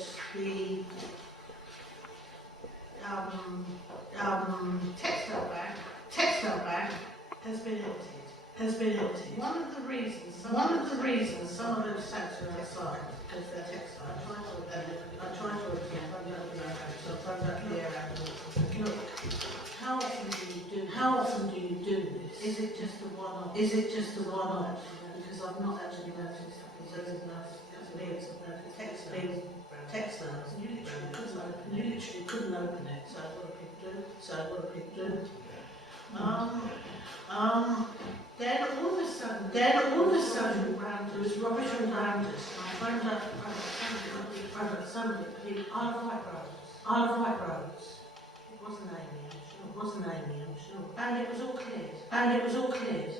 the textile bag has been emptied. One of the reasons some of those sacks are outside because they're textile. I try to look, how often do you do this? Is it just the one-off? Because I've not actually noticed textiles. You literally couldn't open it. So what do people do? Then all of a sudden, there was rubbish all around us. I found out somebody, Isle of Wight Roads. It wasn't Amy, I'm sure. And it was all cleared.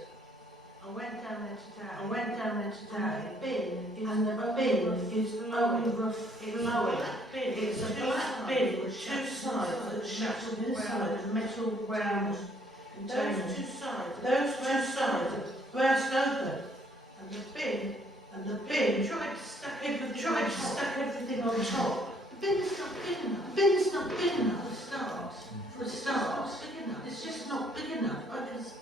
I went down there today. And the bin is blowing. It's a black bin with 2 sides that shut inside a metal round container. Those two sides burst open, and the bin tried to stack everything on top. The bin is not big enough for a start. It's just not big enough. Because,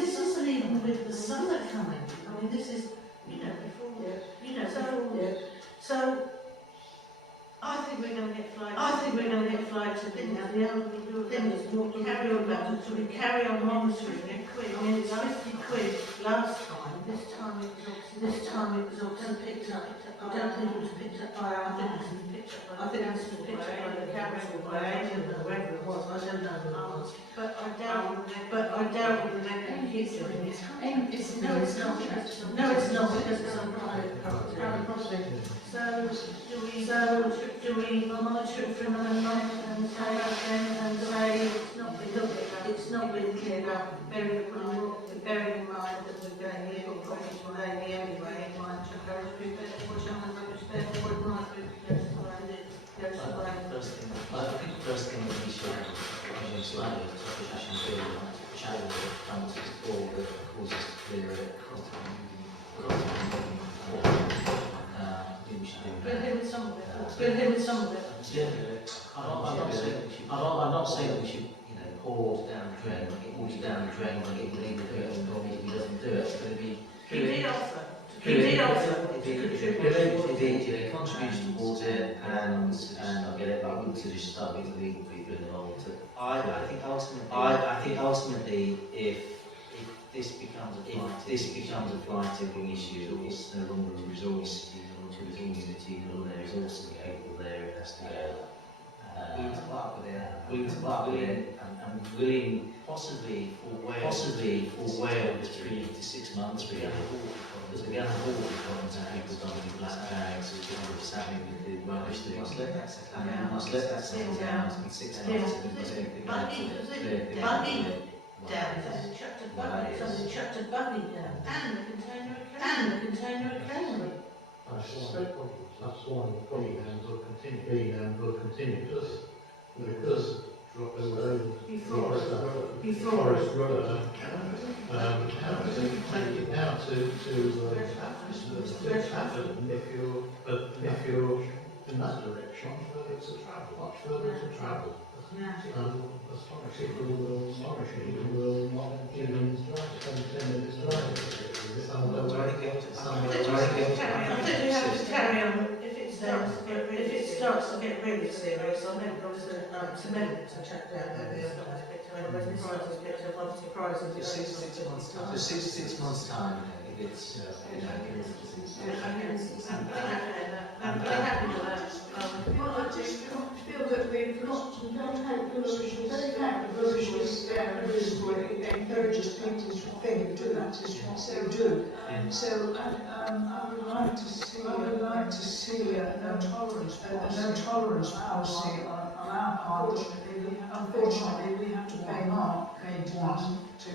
this isn't even with the summer coming. I mean, this is, so I think we're going to get flagged to things. The only thing is what we carry on about it. So we carry on monitoring it. I mean, it's 50 quid last time. This time it was obviously picked up. I don't think it was picked up by our business. I think it was picked up by the council or by agent or whoever it was. I don't know who it was. But I doubt they're going to keep doing it. No, it's not. No, it's not because it's on private property. So do we monitor it from another month and say it's not been cleared up, bearing in mind that we're going to legal properties on only anyway, it might encourage people to watch out and understand what it might be goes away. I think the first thing that we should slightly do channel that comes or that causes to clear it. We'll hear with some of it. Yeah, I'm not saying that we should, pour down the drain, water down the drain, like it leave it as long as he doesn't do it. But He did offer. If he contributes towards it, and I get it, but I wouldn't just start with the legal people involved. I think ultimately, if this becomes a fly-tipping issue, it's no longer a resource. Community, there is also a cable there, it has to go. Willing to part with it, and willing possibly for well between 3 to 6 months, because we're going to have all the problems and people dumping black bags, and people just having with the rubbish. They must let that settle down, it's been 6 months, and we take the Buggy down, somebody chucked a buggy down, and the container of cane. I suspect that's one of the problems will continue because Forest Road now to happen if you're in that direction, much further to travel. People will not even spend 10 minutes driving. I think we have to carry on. If it starts to get really serious, I think there was a cement to check down there. I'm surprised if it's 6 months' time. 6 months' time, if it's, I'm very happy with that. Well, I just feel that we don't have the village was there reasonably encourages people to think do that is what they do. So I would like to see a no tolerance policy on our part. Unfortunately, we have to pay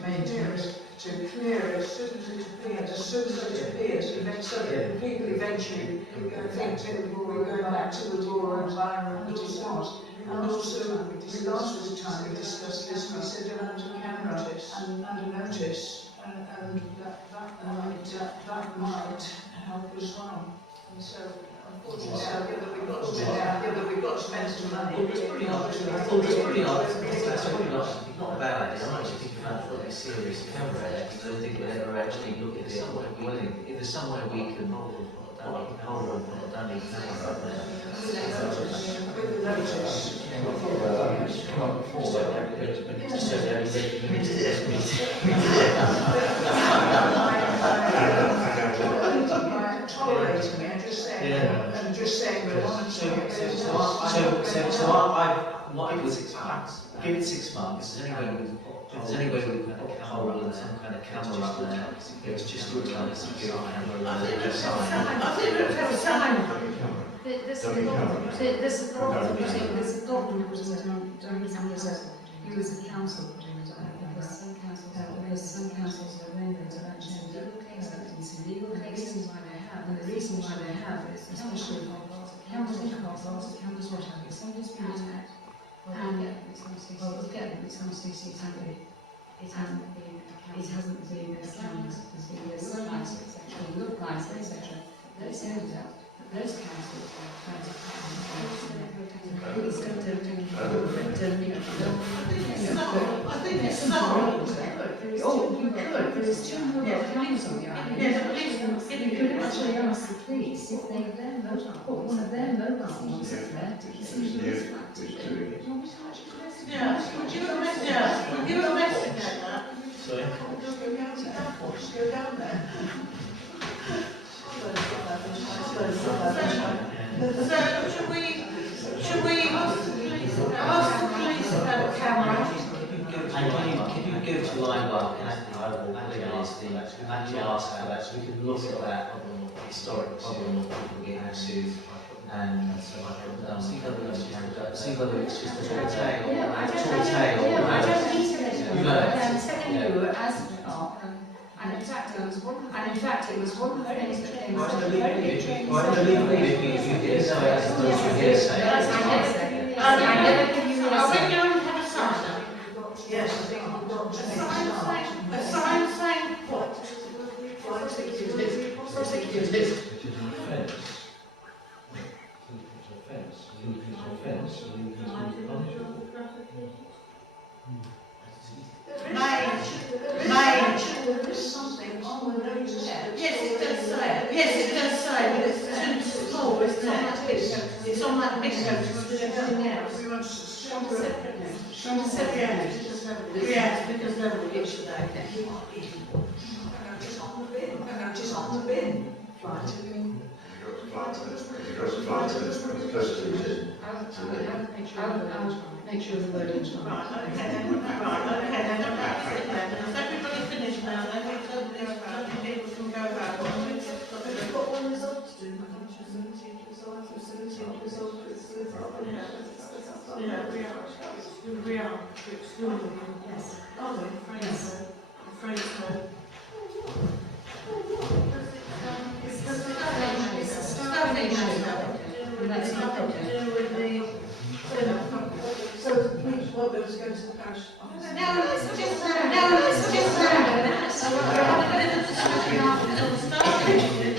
maintenance to clear it as soon as it appears, so that people eventually think that we're going back to the raw environment that it was. And also, last time we discussed this, we said around a camera and a notice, and that might help as well. And so, unfortunately, we've got to spend some money. It's pretty odd. It's not a bad idea. I'm actually thinking about putting a serious camera there, because I don't think we'll ever actually look at it. If there's somewhere we can hold on, put a dummy camera up there. With the notice. Tolerating it, just saying we want to what I would give it 6 months. If there's any way we can put a hole and some kind of camera up there, it's just looks like it's a good camera. I think we have a sign. There's a problem putting it on as a council putting it on, because some councils have members of actually legal cases, and the reason why they have is especially council castles, council what have you, some dispute act, and some CC family, it hasn't been accounted as being a site, etc., look nice, etc. Those ended up. Those councils are trying to I think it's not. Oh, you could. is two mobile cameras on the island. Yeah, the police can You could actually ask the police if they put one of their mobile ones up there to see who's active. Yeah, would you investigate that? Sorry? Just go down there. So should we ask the police about the camera? And can you go to Linebar and I will ask the, actually ask for that, so we can look at that historic problem of people getting sued and see whether it's just a tall tale. Yeah, I don't need to You know. I'm telling you as an art, and in fact it was one of the things that came out of the very beginning. I believe if you hear say, as opposed to hearsay. I never give you Are we hearsay. going to have a sign? Yes, I think we've got to A sign saying what? prosecutors list. It is an offence. It is an offence. It is an offence. There is something on the notice. Yes, it does say, but it's too small, it's not that big, it's on that big notice with everything else. We want to separate. Yeah, because nobody gets it out. And that is on the bin. Right, I'll make sure the word is Right, okay then, that's it then. Has everybody finished now then? People can go back. We've got one result to do, which is 17th result, or 17th result, Yeah, we are, excluding them. Yes. Are we? Afraid so. It's a Staff issue. That's Nothing to do with the. so the police won't be able to go to the parish office. No, it's just that. We're having a bit of discussion after the staff issue.